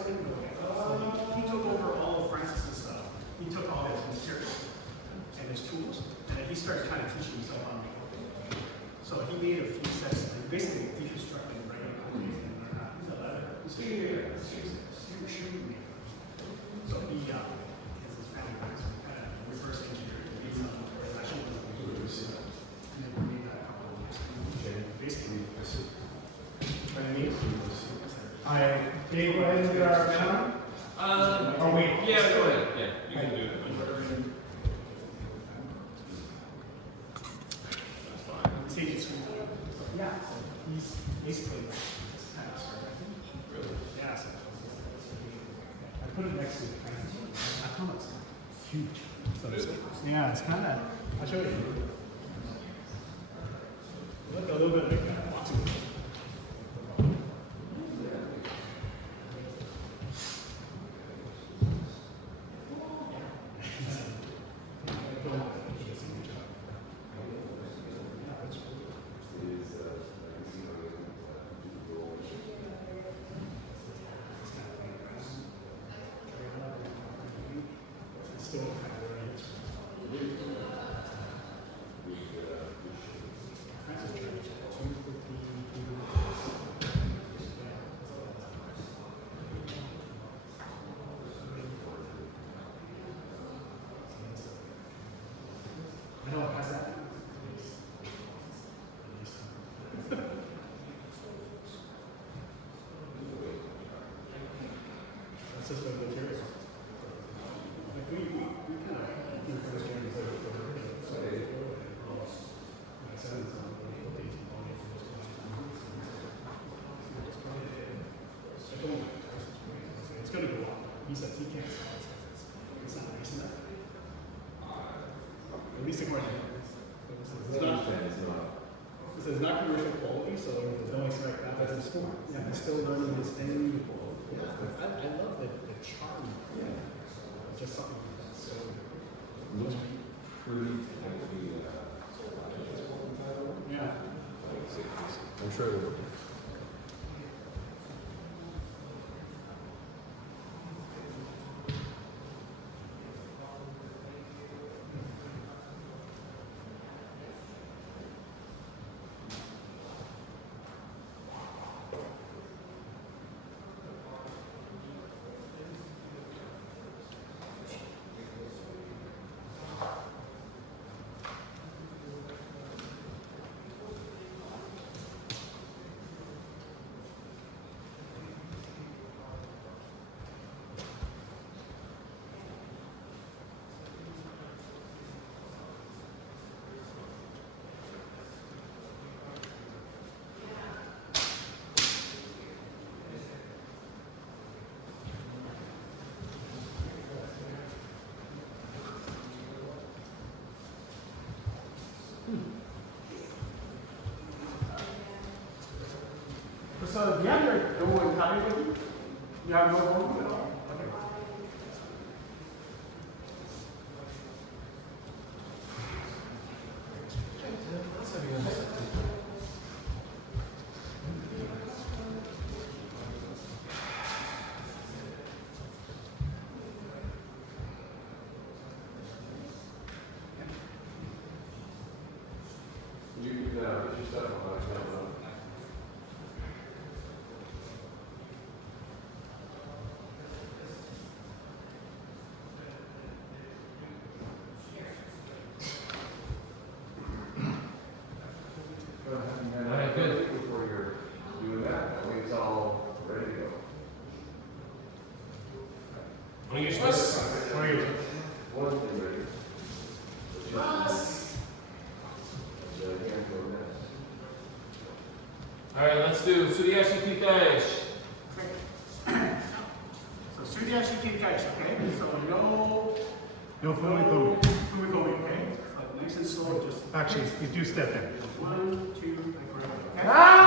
he took over all of Francis's stuff. He took all his material and his tools, and then he started kind of teaching himself on me. So he made a few sets, and basically deconstructing regular clothes. He's a leather. He's a shoe maker. So he has his family kind of reverse engineered. He made something where it's actually and then we made that a couple of years. Basically, what I mean? Hi, Dave, go ahead and get our banner. Oh, wait. Yeah, go ahead. Yeah, you can do it. That's fine. He's taking school. Yeah, so he's basically just kind of started. Really? Yeah, so I put it next to the Francis one. I found it's huge. So it's, yeah, it's kind of, I'll show you. Look a little bit like that. just a material. Like we kind of do first games like so it's going to go up. He says he can't sell it. It's not nice enough. At least according to him. It says not commercial quality, so don't expect that. But it's still, yeah, it's still learning this thing. Yeah, I love the charm. Yeah. Just something like that. So Looks pretty yeah. I'm sure it will. So do you have your one copy with you? You have no one at all? Okay. You can get your stuff on my camera. Alright, good. Before you're doing that, I think it's all ready to go. What are you supposed to? How are you? One thing ready. The handful next. Alright, let's do Suryashi Kikash. So Suryashi Kikash, okay? So no Fumikomi. Fumikomi, okay? So nice and slow, just Actually, you do step in. 1, 2, and 4. Okay?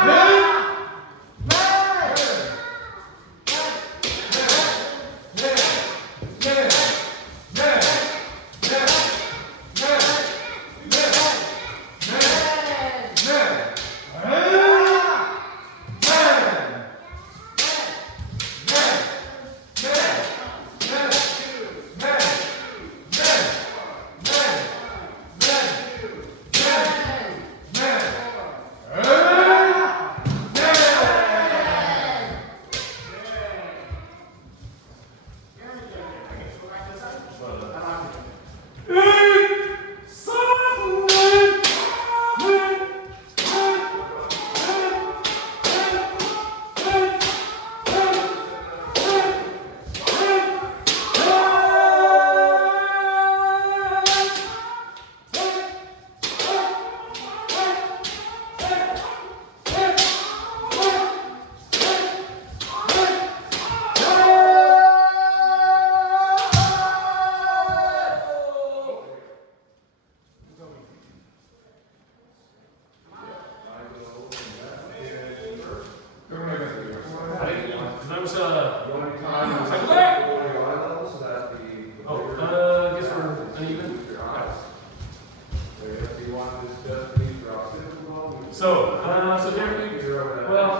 So there we go. Well,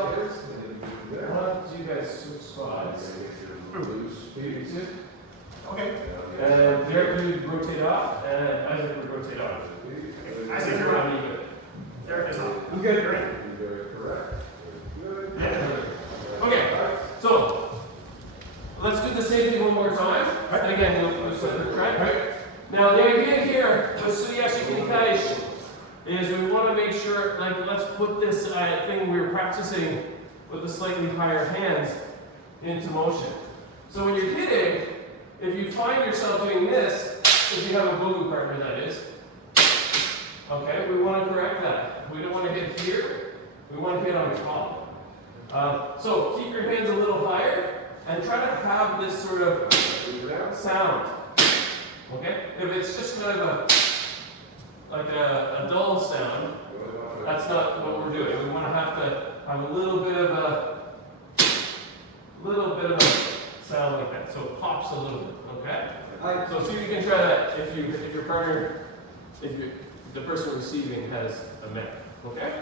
why don't you guys switch spots? Okay. And Derek would rotate off, and Isaac would rotate on. Isaac, you're on. Derek is on. I'm good. Very correct. Good. Yeah. Okay, so let's do the same thing one more time. And again, we'll separate track. Right. Now, the idea here with Suryashi Kikash is we want to make sure, like, let's put this thing we were practicing with the slightly higher hands into motion. So when you're hitting, if you find yourself doing this, if you have a bogu partner that is, okay, we want to correct that. We don't want to hit here, we want to hit on top. So keep your hands a little higher and try to have this sort of sound. Okay? If it's just kind of a dull sound, that's not what we're doing. We want to have a little bit of a sound like that. So it pops a little bit. Okay? So see if you can try that if your partner, the person receiving has a mic. Okay?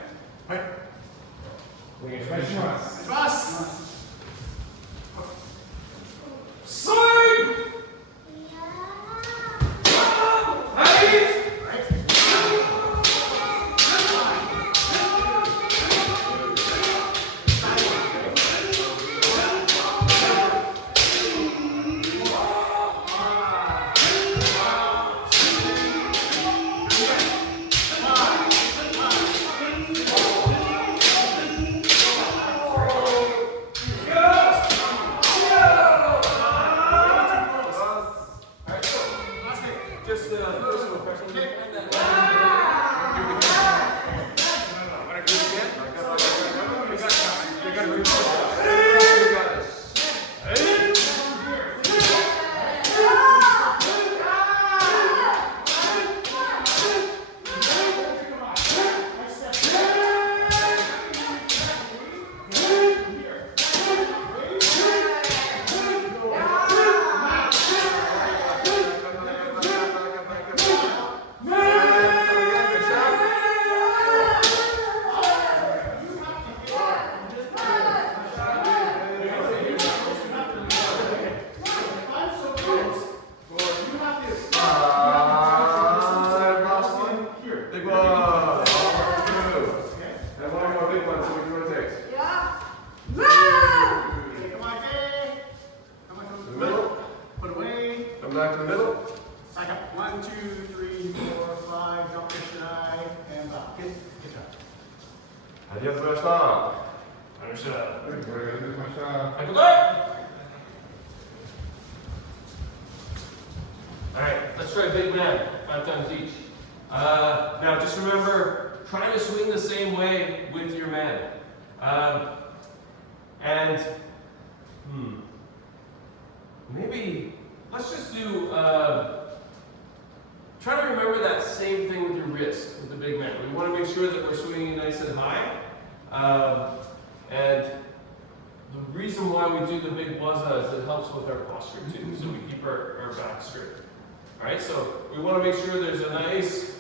Right. We're gonna Question switch. was. Swing! Just personal question. Come back to the middle. Back up. 1, 2, 3, 4, 5. Drop your shy and up. Good job. ありがとうございました。ありがとうございました。はい、ここへ。All right, let's try big man 5 times each. Now just remember, try to swing the same way with your man. And maybe let's just do. Try to remember that same thing with your wrist with the big man. We want to make sure that we're swinging nice and high. And the reason why we do the big waza is it helps with our posture too, so we keep our back straight. Alright, so we want to make sure there's a nice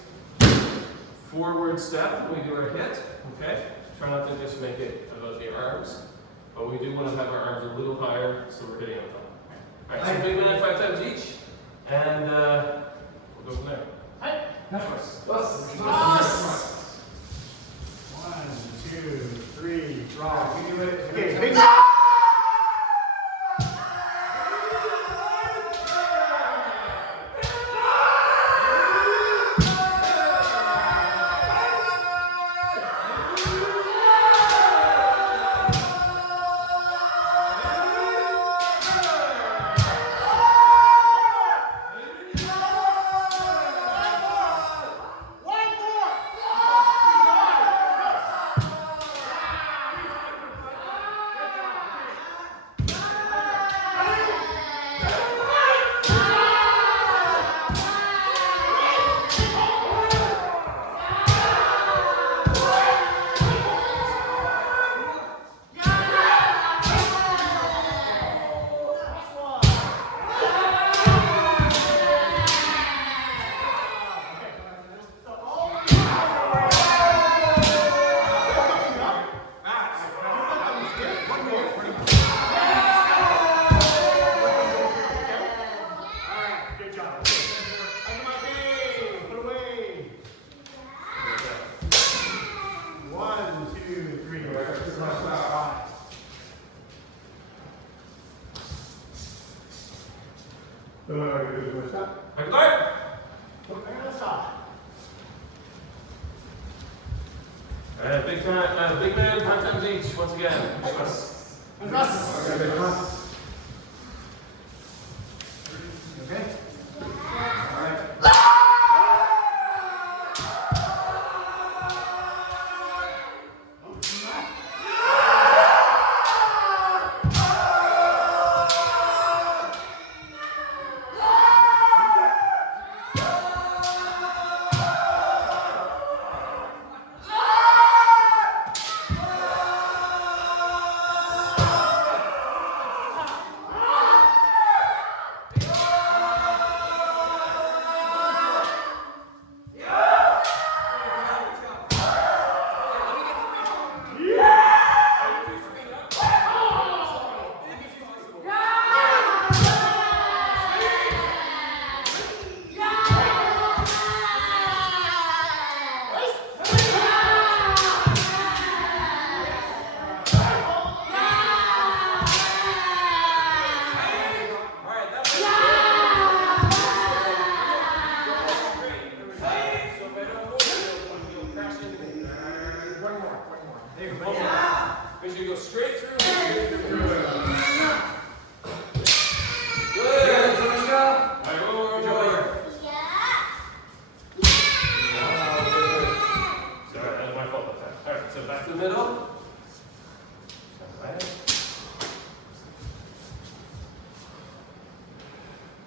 forward step when we do our hit. Okay? Try not to just make it about the arms, but we do want to have our arms a little higher so we're hitting on top. Alright, so big man 5 times each, and we'll go from there. Hi. Nice. 1, 2, 3, draw. Okay, big. Big man 5 times each, once again.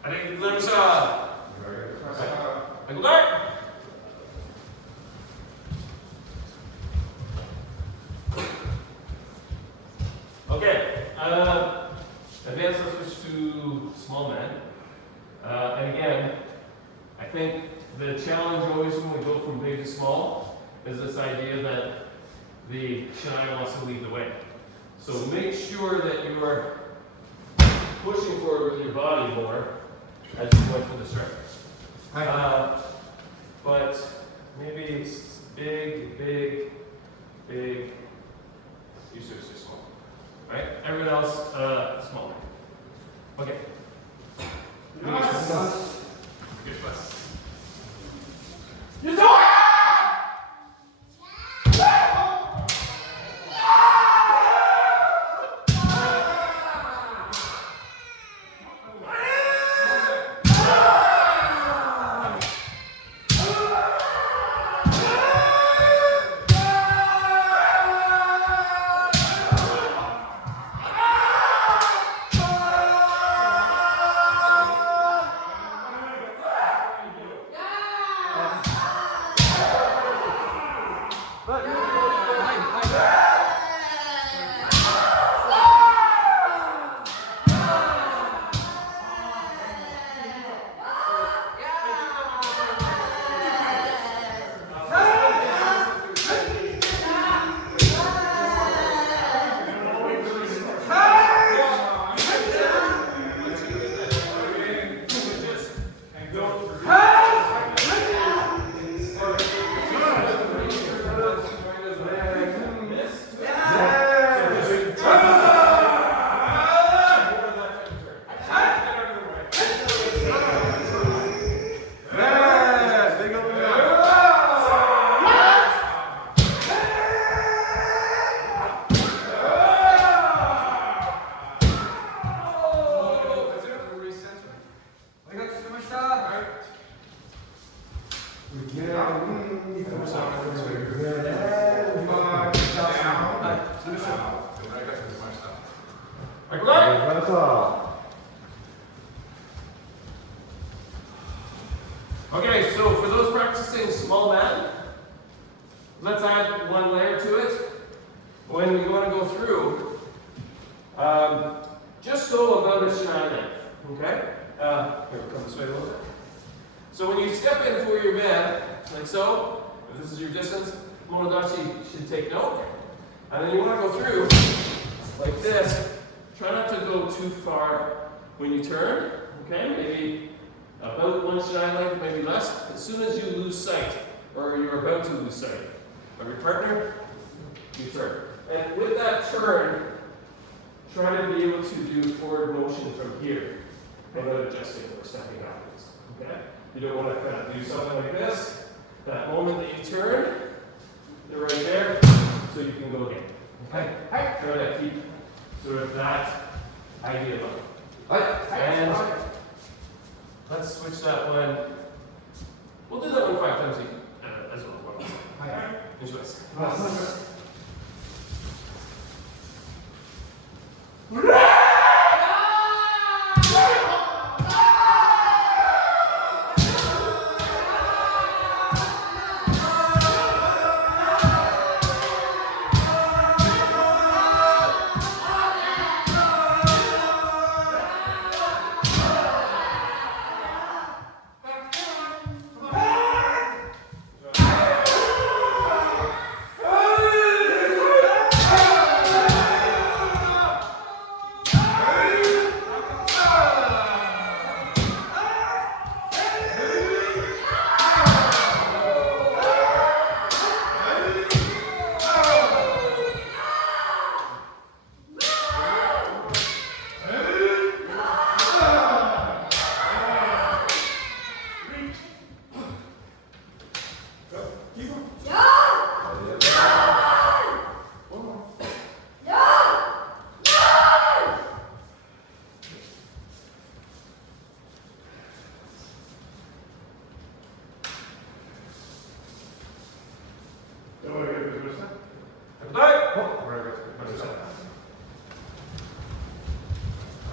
아니, 그러면서. 안녕. Okay, advance, let's switch to small men. And again, I think the challenge always when we go from big to small is this idea that the Shinai wants to lead the way. So make sure that you are pushing forward with your body more as you go for the start. But maybe it's big, big, big, you seriously small. Right? Everyone else, smaller. Okay. You do it! Okay, so for those practicing small man, let's add one layer to it. When you want to go through, just go about a Shinai length, okay? Here, come this way a little bit. So when you step in for your bed, like so, if this is your distance, Monodachi should take note. And then you want to go through like this. Try not to go too far when you turn, okay? Maybe about one Shinai length, maybe less. As soon as you lose sight, or you're about to lose sight of your partner, you turn. And with that turn, try to be able to do forward motion from here without adjusting or stepping backwards, okay? You don't want to kind of do something like this. That moment that you turn, they're right there, so you can go again, okay? Try to keep sort of that idea of it. And let's switch that one. We'll do that one 5 times as well. Enjoy.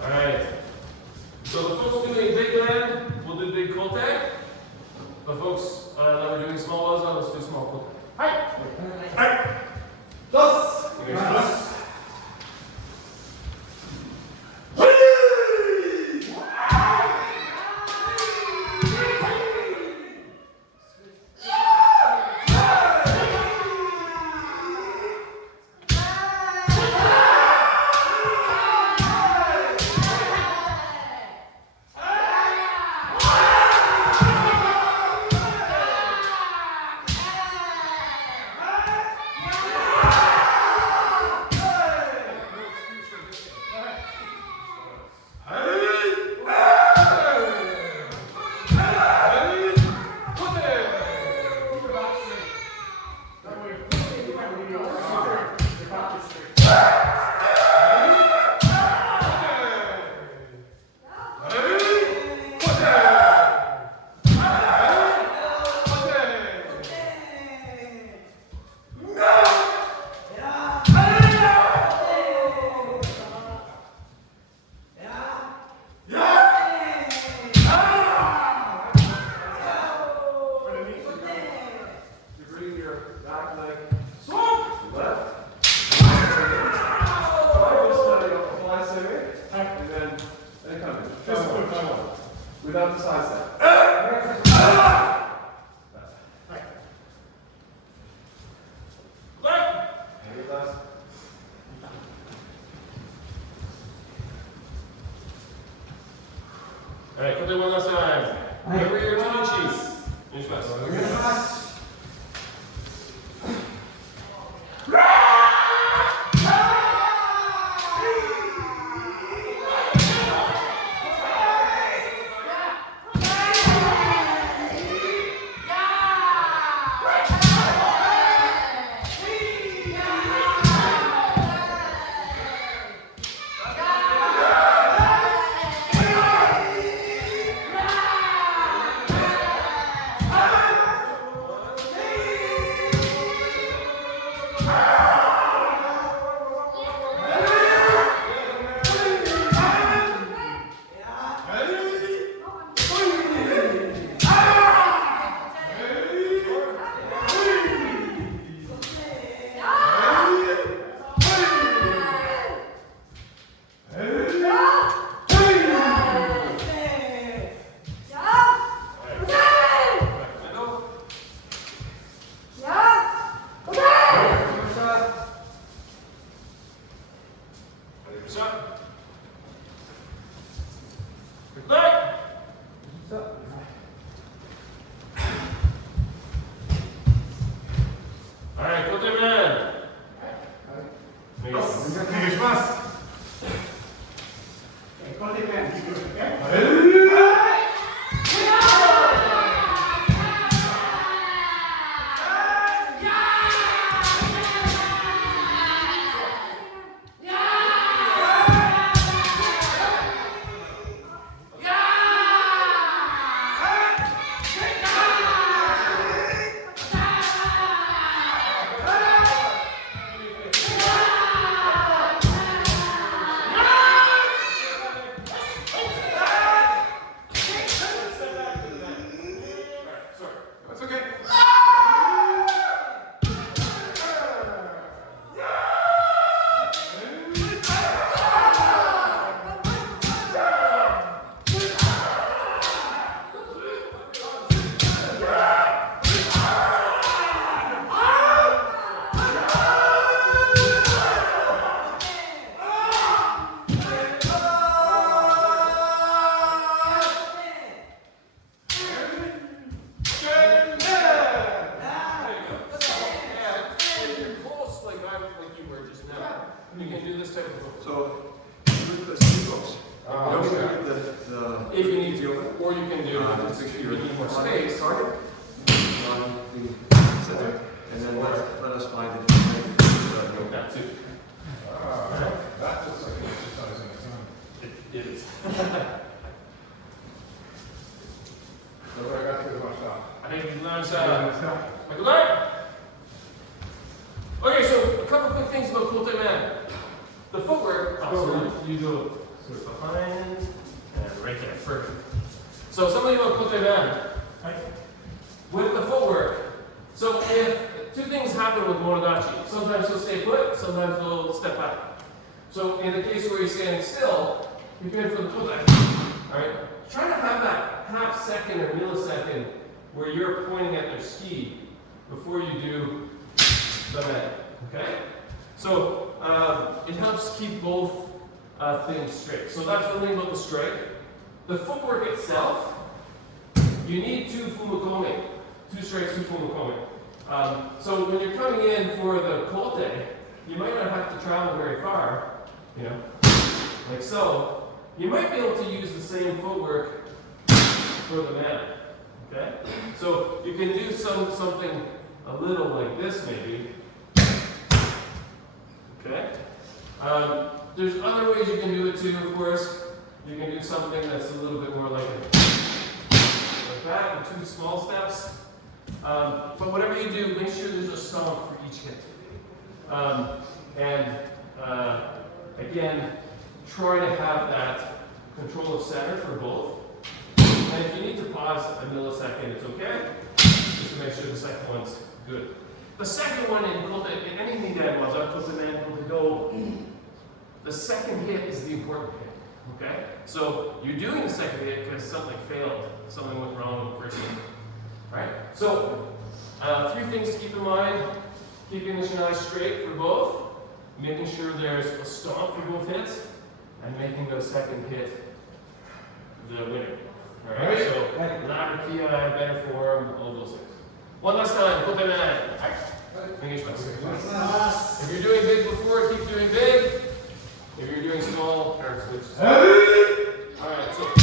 Alright. So the folks doing big legs, And then come in. Just a quick one. Without the side step. Alright, put it one last time. Remember your touchies. Finish fast. Alright, put them in. That's okay. You can do this type of move. So, with the seagulls, If you need to, or you can do, if you need more space. target on the center, and then let us find it. That too. That's just like an exercise in its own. It is. So what I got to do is my shot. I think you learned like a learn. Okay, so a couple quick things about Kote Man. The footwork, so you go sort of behind and right there, perfect. So something about Kote Man. With the footwork, so if two things happen with Monodachi, sometimes he'll stay put, sometimes he'll step back. So in the case where he's standing still, you're good for the pull back. Alright? Try to have that half second or millisecond where you're pointing at their ski before you do the bend. Okay? So it helps keep both things straight. So that's one thing about the strike. The footwork itself, you need two fumukome. Two strikes, two fumukome. So when you're coming in for the kote, you might not have to travel very far, you know, like so. You might be able to use the same footwork for the man. Okay? So you can do something a little like this maybe. Okay? There's other ways you can do it too, of course. You can do something that's a little bit more like that, with two small steps. But whatever you do, make sure there's a stomp for each hit. Again, try to have that control of center for both. And if you need to pause a millisecond, it's okay. Just to make sure the second one's good. The second one in anything that was up Kote Man, Kote Go, the second hit is the important hit. So you're doing the second hit because something failed, something went wrong with the first hit. Right? So, 3 things to keep in mind. Keeping the shinai straight for both, making sure there's a stomp for both hits, and making the second hit the winner. Alright? So, ladder, ki, better form, all those things. One last time, kote man. If you're doing big before, keep doing big. If you're doing small, switch. Alright, so okay.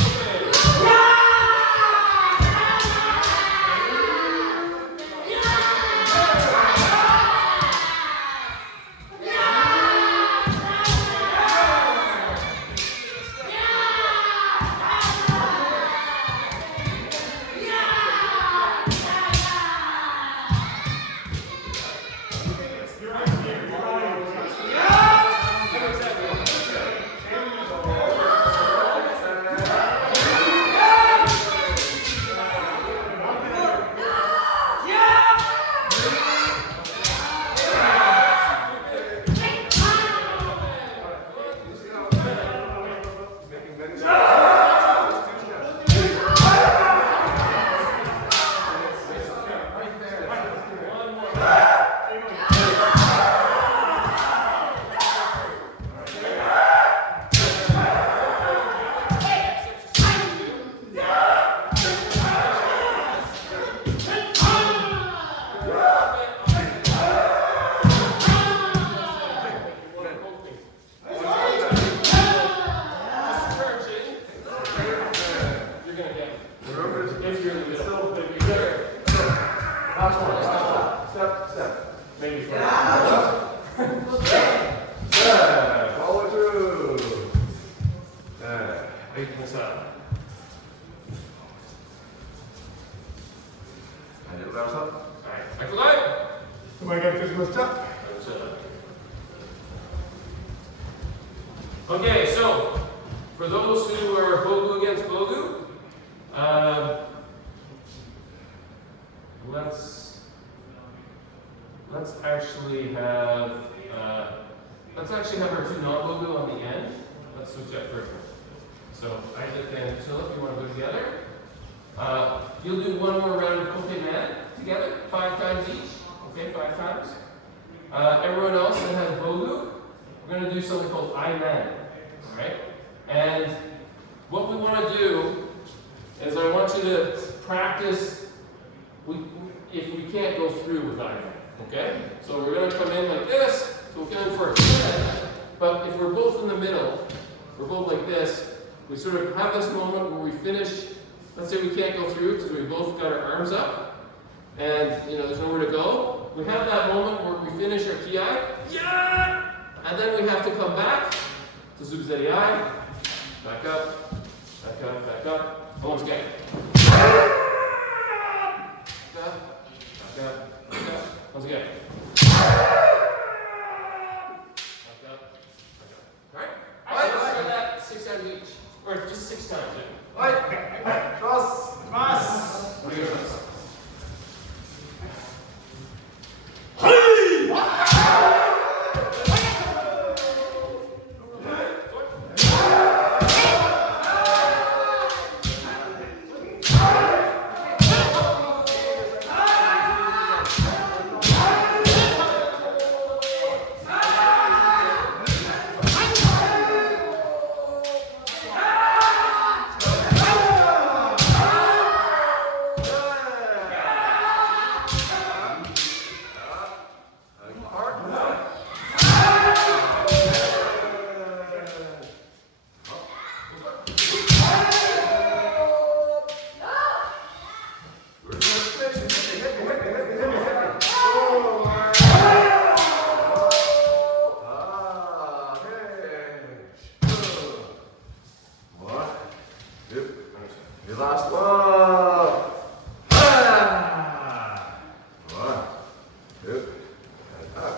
Follow through. Making this up. And it wraps up. Alright, back to light. Am I gonna physical stuff? Okay, so for those who are Bogu against Bogu, let's actually have our 2 non-Bogu on the end. Let's switch that first. So Isaac and Chilla, if you want to go together. You'll do one more round of Kote Man together, 5 times each. Okay, 5 times. Everyone else that has Bogu, we're going to do something called I Man. Alright? And what we want to do is I want you to practice if we can't go through with I Man. Okay? So we're going to come in like this. So we're going for a 10. But if we're both in the middle, we're both like this, we sort of have this moment where we finish. Let's say we can't go through because we both got our arms up and there's nowhere to go. We have that moment where we finish our ki, yeah! And then we have to come back to Zubzeri, back up, back up, back up. And once again. Back up, back up, back up. Once again. Back up, back up. Alright? Let's try that 6 times each. Or just 6 times, yeah. Cross. What do you guys? The last one. 1, 2, and up.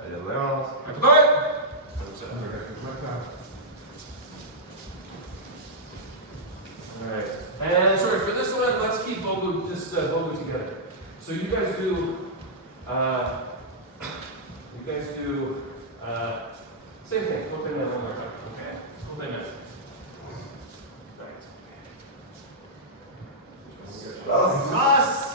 Ahí nos vemos. Alright. And sorry, for this one, let's keep Bogu, just Bogu together. So you guys do, you guys do same thing. Open that one more time. Okay. Open it. Us.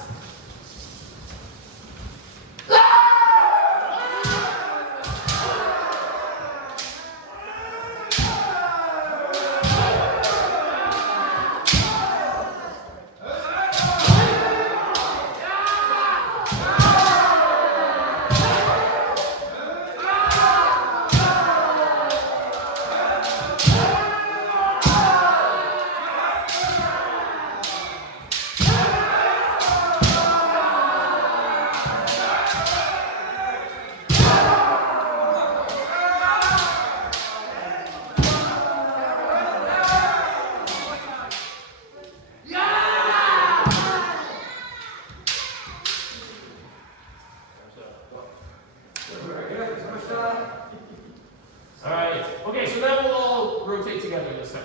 Alright, okay, so now we'll all rotate together this time.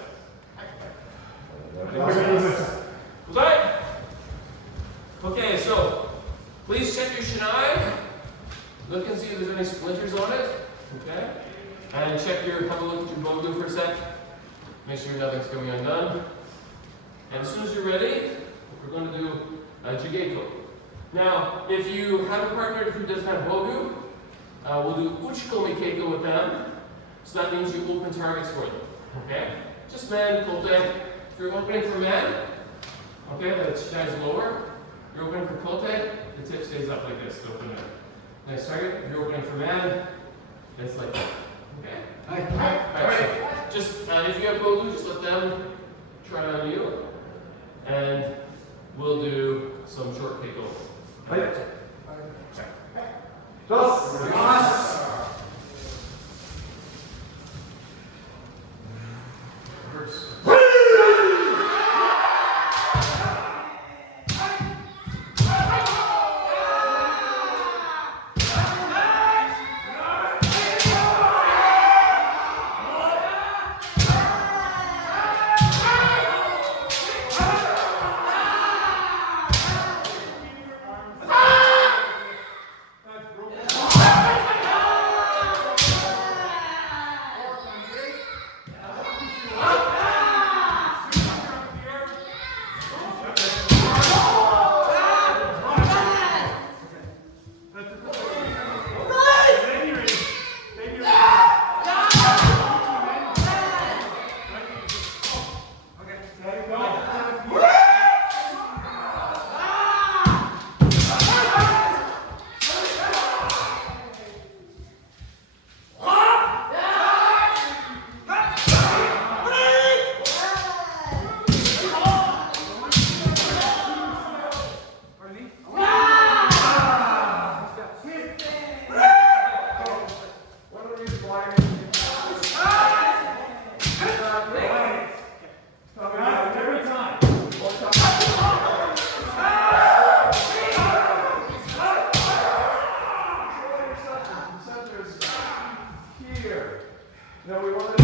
Okay? Okay, so please check your shinai. Look and see if there's any splinters on it. Okay? And check have a look at your bogu for a sec. Make sure nothing's coming undone. And as soon as you're ready, we're going to do jigeko. Now, if you have a partner who doesn't have bogu, we'll do uchiko keiko with them. So that means you open targets for them. Okay? Just man, kote. If you're opening for man, okay, the shinai is lower. You're opening for kote, the tip stays up like this to open man. Nice target. If you're opening for man, it's like that. Okay? Alright, so just if you have bogu, just let them try on you. And we'll do some short keiko. Right. Now we want to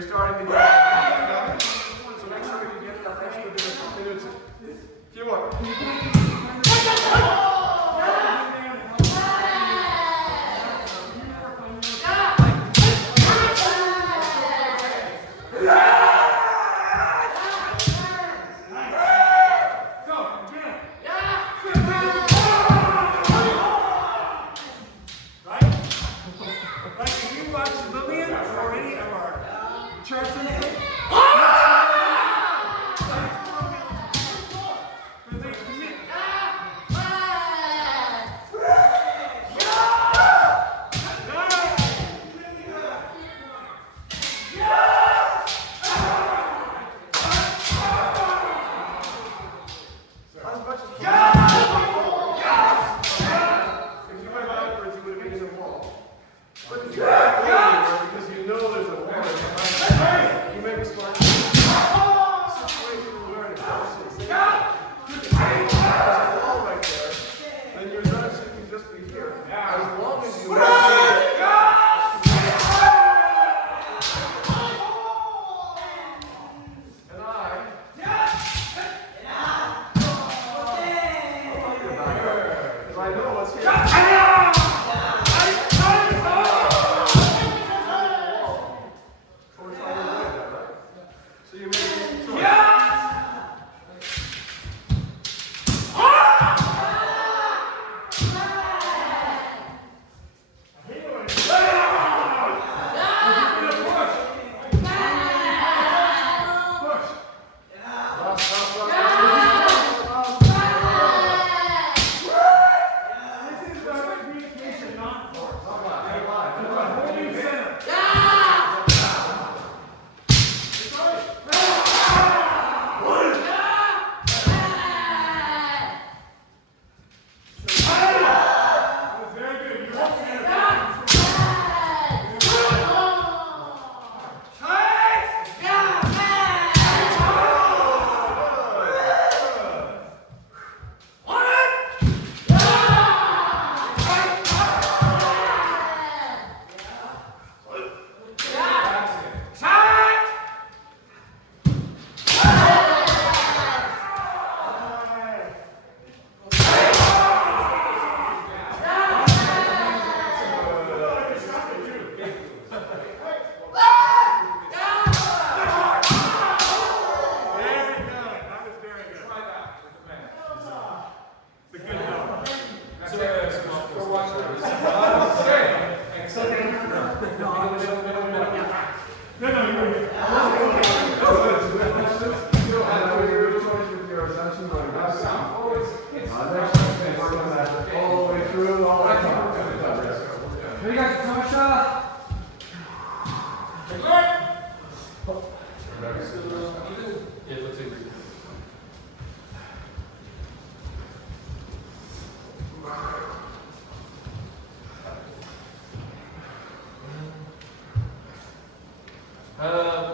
you're starting to get so make sure you get that extra minutes. Keep on. you watch Lillian or any of our charts and everything?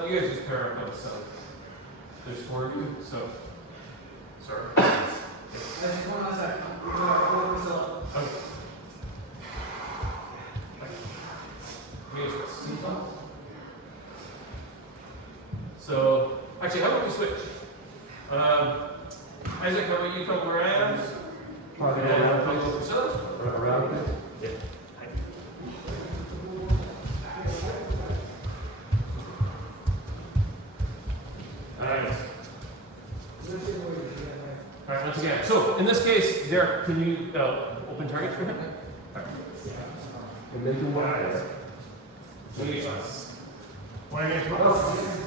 You guys just pair up, so there's 4 of you, so sorry. So actually, how about we switch? Isaac, how about you come where I am? Around it? Yeah. Alright, once again. So, in this case, Derek, can you open targets for him? And then do what? One against one.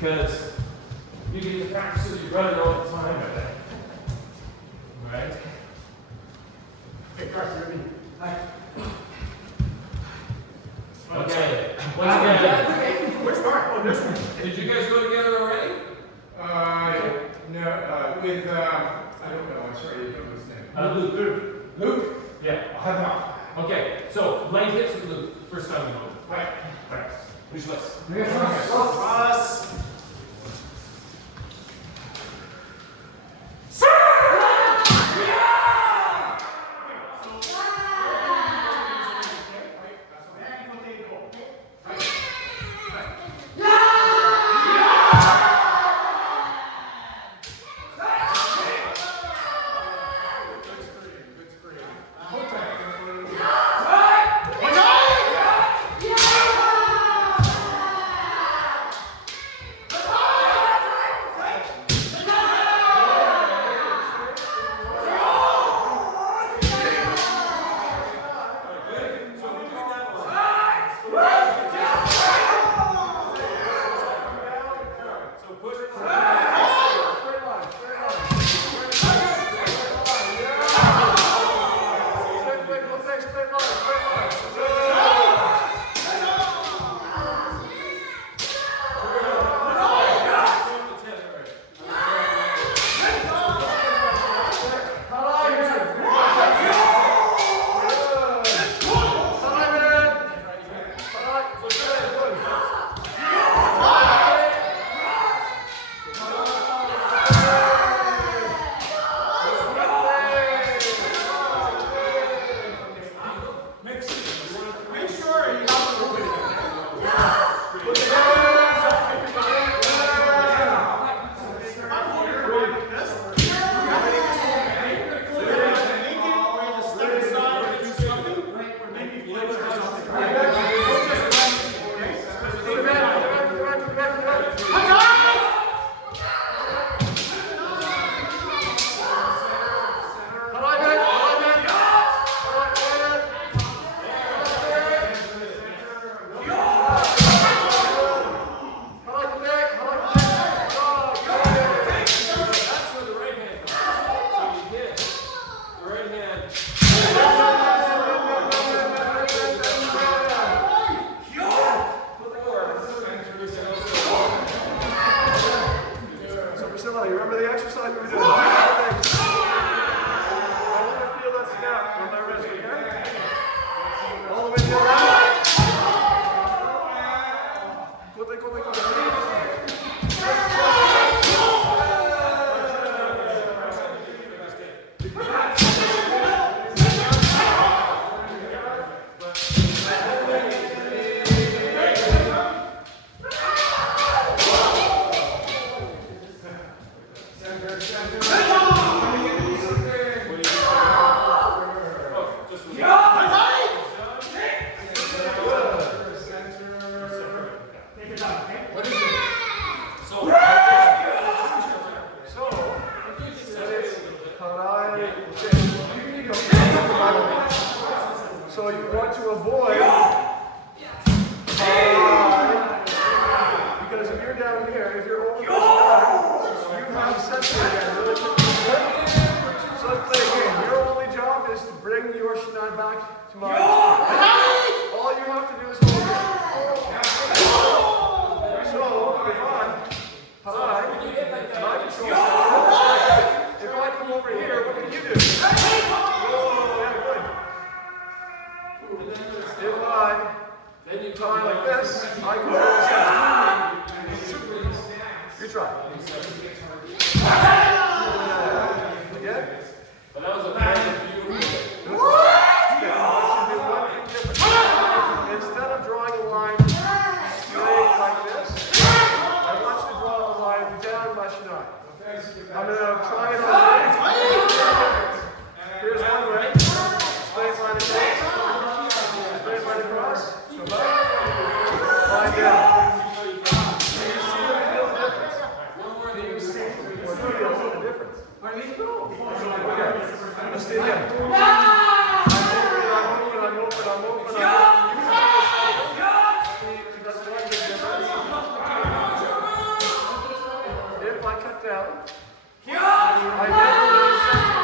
Because you get to practice with your brother all the time, I think. Right? Hey, Carson, Okay. Once again, which part? Oh, this one. did you guys go together already? No, with, I don't know, I'm sorry, you don't know his name. Luke. Luke? Yeah. I'll have him out. Okay, so blank hits with Luke. First time we go. Right. Right. Who's list? Russ. You remember the exercise we were doing? I want to feel that snap on my wrist, okay? All the way to the right. So you want to avoid because if you're down here, if you're over you have center again. Really so let's play a game. Your only job is to bring your shinai back to my all you have to do is hold it. So if my control if I come over here, what can you do? If I tie like this, I go. You try. Again? But that was a very beautiful. Instead of drawing a line straight like this, I want you to draw a line down my shinai. I'm going to try it on. Here's one way. Straight line across. Straight line across. So line down. Do you see or feel the difference? Do you see or feel the difference? Okay. Let's do it again. I'm open. If I cut down, I never really center.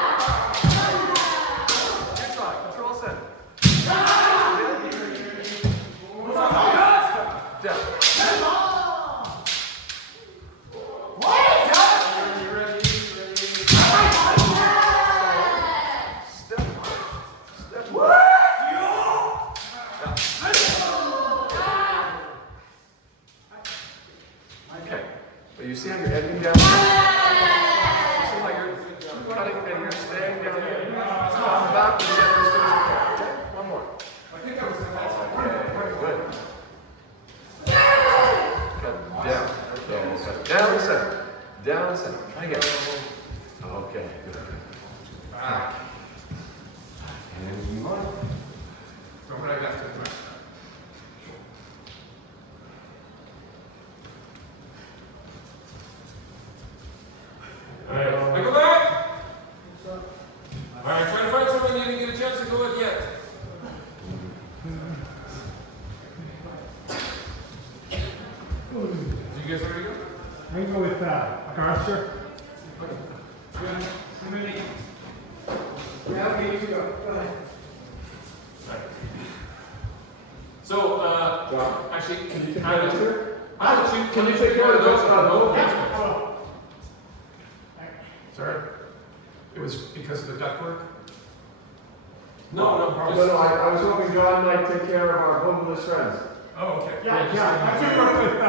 Good try. Control center. Down. Okay, but you see how you're editing down? You see how you're cutting and you're staying down here? Come back to the center as soon as you can. Okay, one more. Okay, good. Cut down. Okay, down the center. Down the center. Try again. Okay, good. Back. And one. Don't put it back to the front. Alright, now go back! Alright, try to find someone you didn't get a chance to go with yet. Did you guys already go? I'm going to go with Garster. Yeah, okay, you go. Go ahead. So, actually, Can you take I care of would- this? I would choose- Can you take care of those? Sorry? It was because of the ductwork? No, No, I was hoping John might take care of our homeless friends. Oh, okay. I took work with,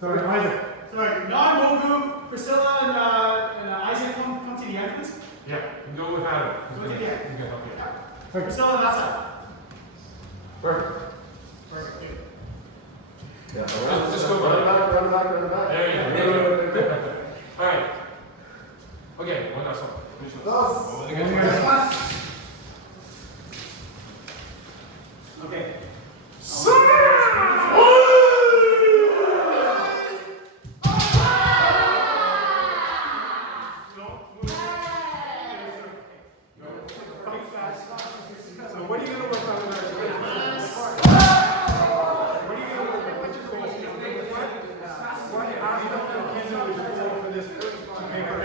sorry, Isaac. Sorry, non-Mogu, Priscilla and Isaac come to the entrance. Yeah, go with Adam. He's gonna Yeah. help you. Priscilla on that side. Perfect. Perfect. Good. Yeah. Just go Run it back. back. There you go. All right. Okay, one last one. Finish this. Over the good. Okay. So what are you going to work on with our What are you going to work on? What's your goal? What aspect of Kindle is your goal for this paper?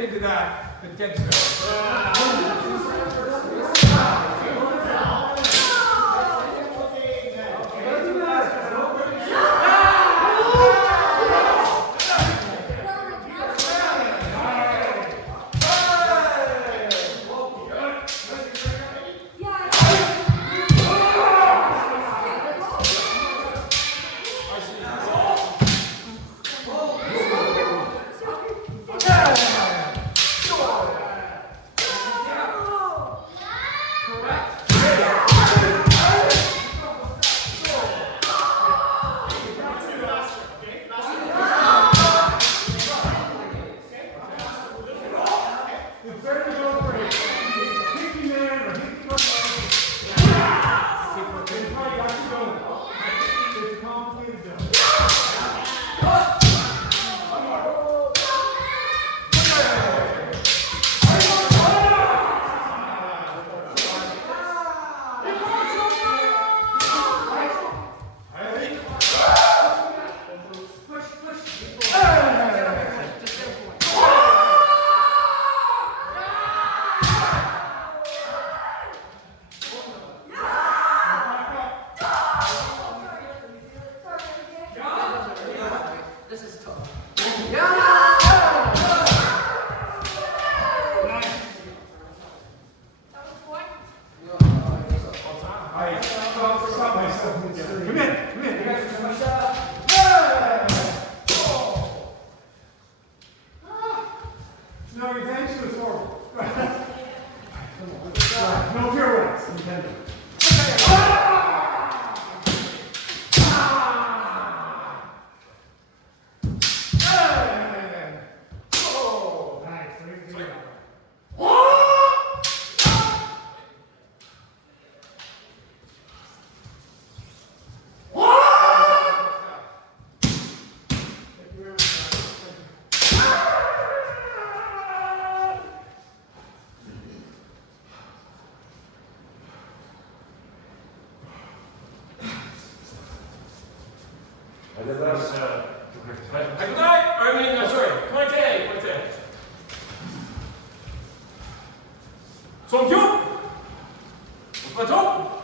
get into that, the dead spell. No, your tension was horrible. No fear words intended. 송규! 오스파토!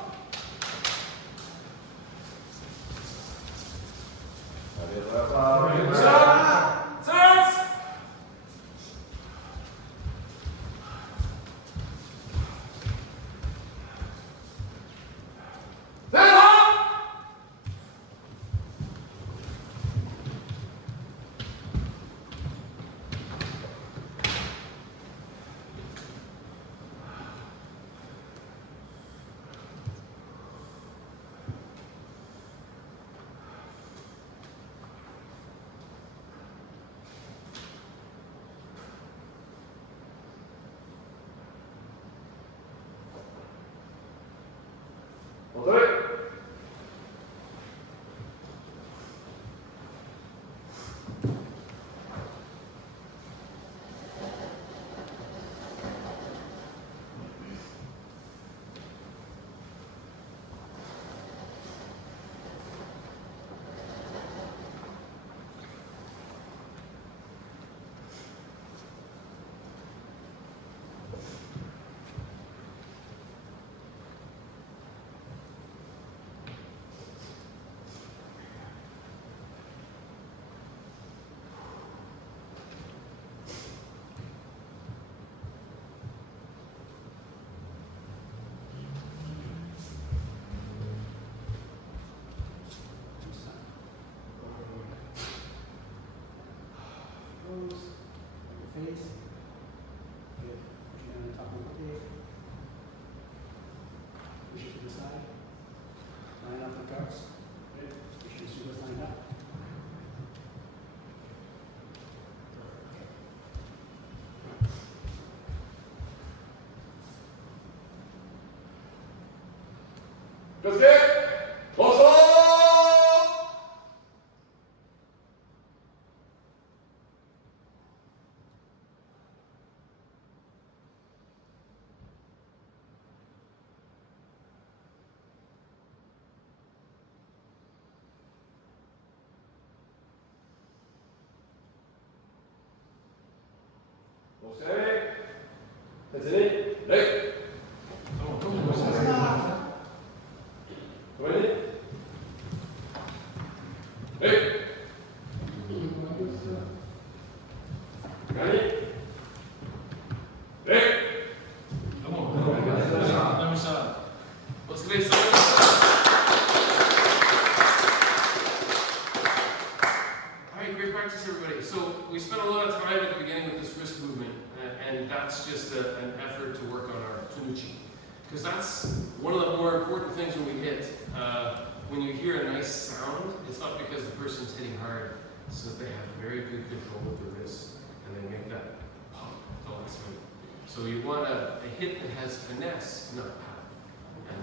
자, 찬스! Face. Good. Push it down the top of the tape. Push it to the side. Line up the cups. Good. Push your shoulders lined up. Okay. That's it. Right. Come on, come on. Go ahead. Hey. Got it? Hey. Come on. Let me start. What's the base? Alright, great practice everybody. So we spent a lot of time at the beginning with this wrist movement, and that's just an effort to work on our Tanuchi. Because that's one of the more important things when we hit. When you hear a nice sound, it's not because the person's hitting hard, it's because they have very good control with the wrist, and they make that pop the last minute. So you want a hit that has finesse, not power. And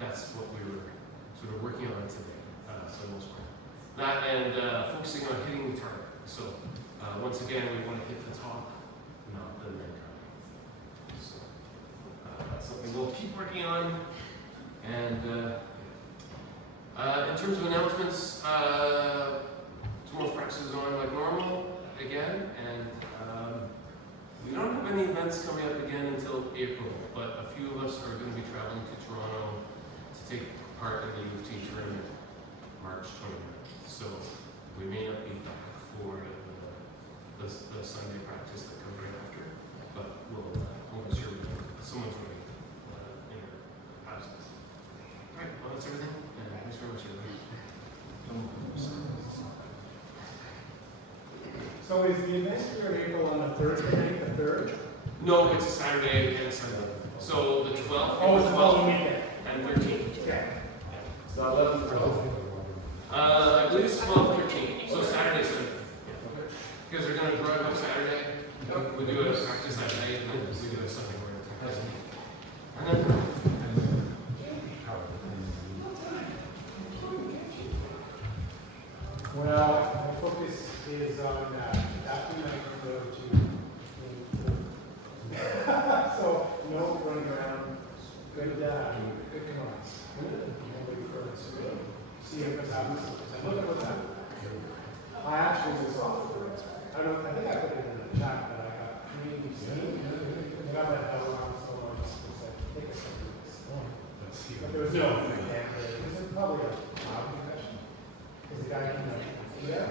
that's what we were sort of working on today, for the most part. That and focusing on hitting the target. So once again, we want to hit the top, not the neck. So that's something we'll keep working on. And in terms of announcements, tomorrow's practice is on like normal again, and we don't have any events coming up again until April, but a few of us are going to be traveling to Toronto to take part in the U of T tournament March 29th. So we may not be back for the Sunday practice that comes right after, but we'll make sure someone's ready in our absence. All right, well that's everything. Thanks very much, everybody. So is the event here in April on the Thursday, the 3rd? No, it's a Saturday and a Sunday. So the 12th, Oh, it's the following 12th weekend. and 13th. Okay. It's not 11 for health. I believe it's 12, 13. So Saturday, Sunday. Because they're going to drive up Saturday. We do a practice that night, and then we do a Sunday morning. And then, Well, my focus is on after night to go to. So, no running around. Good, good commands. I'm waiting for it to see what's happening. Look at what's happening. I actually was off. I don't know, I think I put it in the chat that I got 3 steam. I got that hell around so much. I think I said this. But there was no. It was probably a loud confession. Because the guy came like, yeah.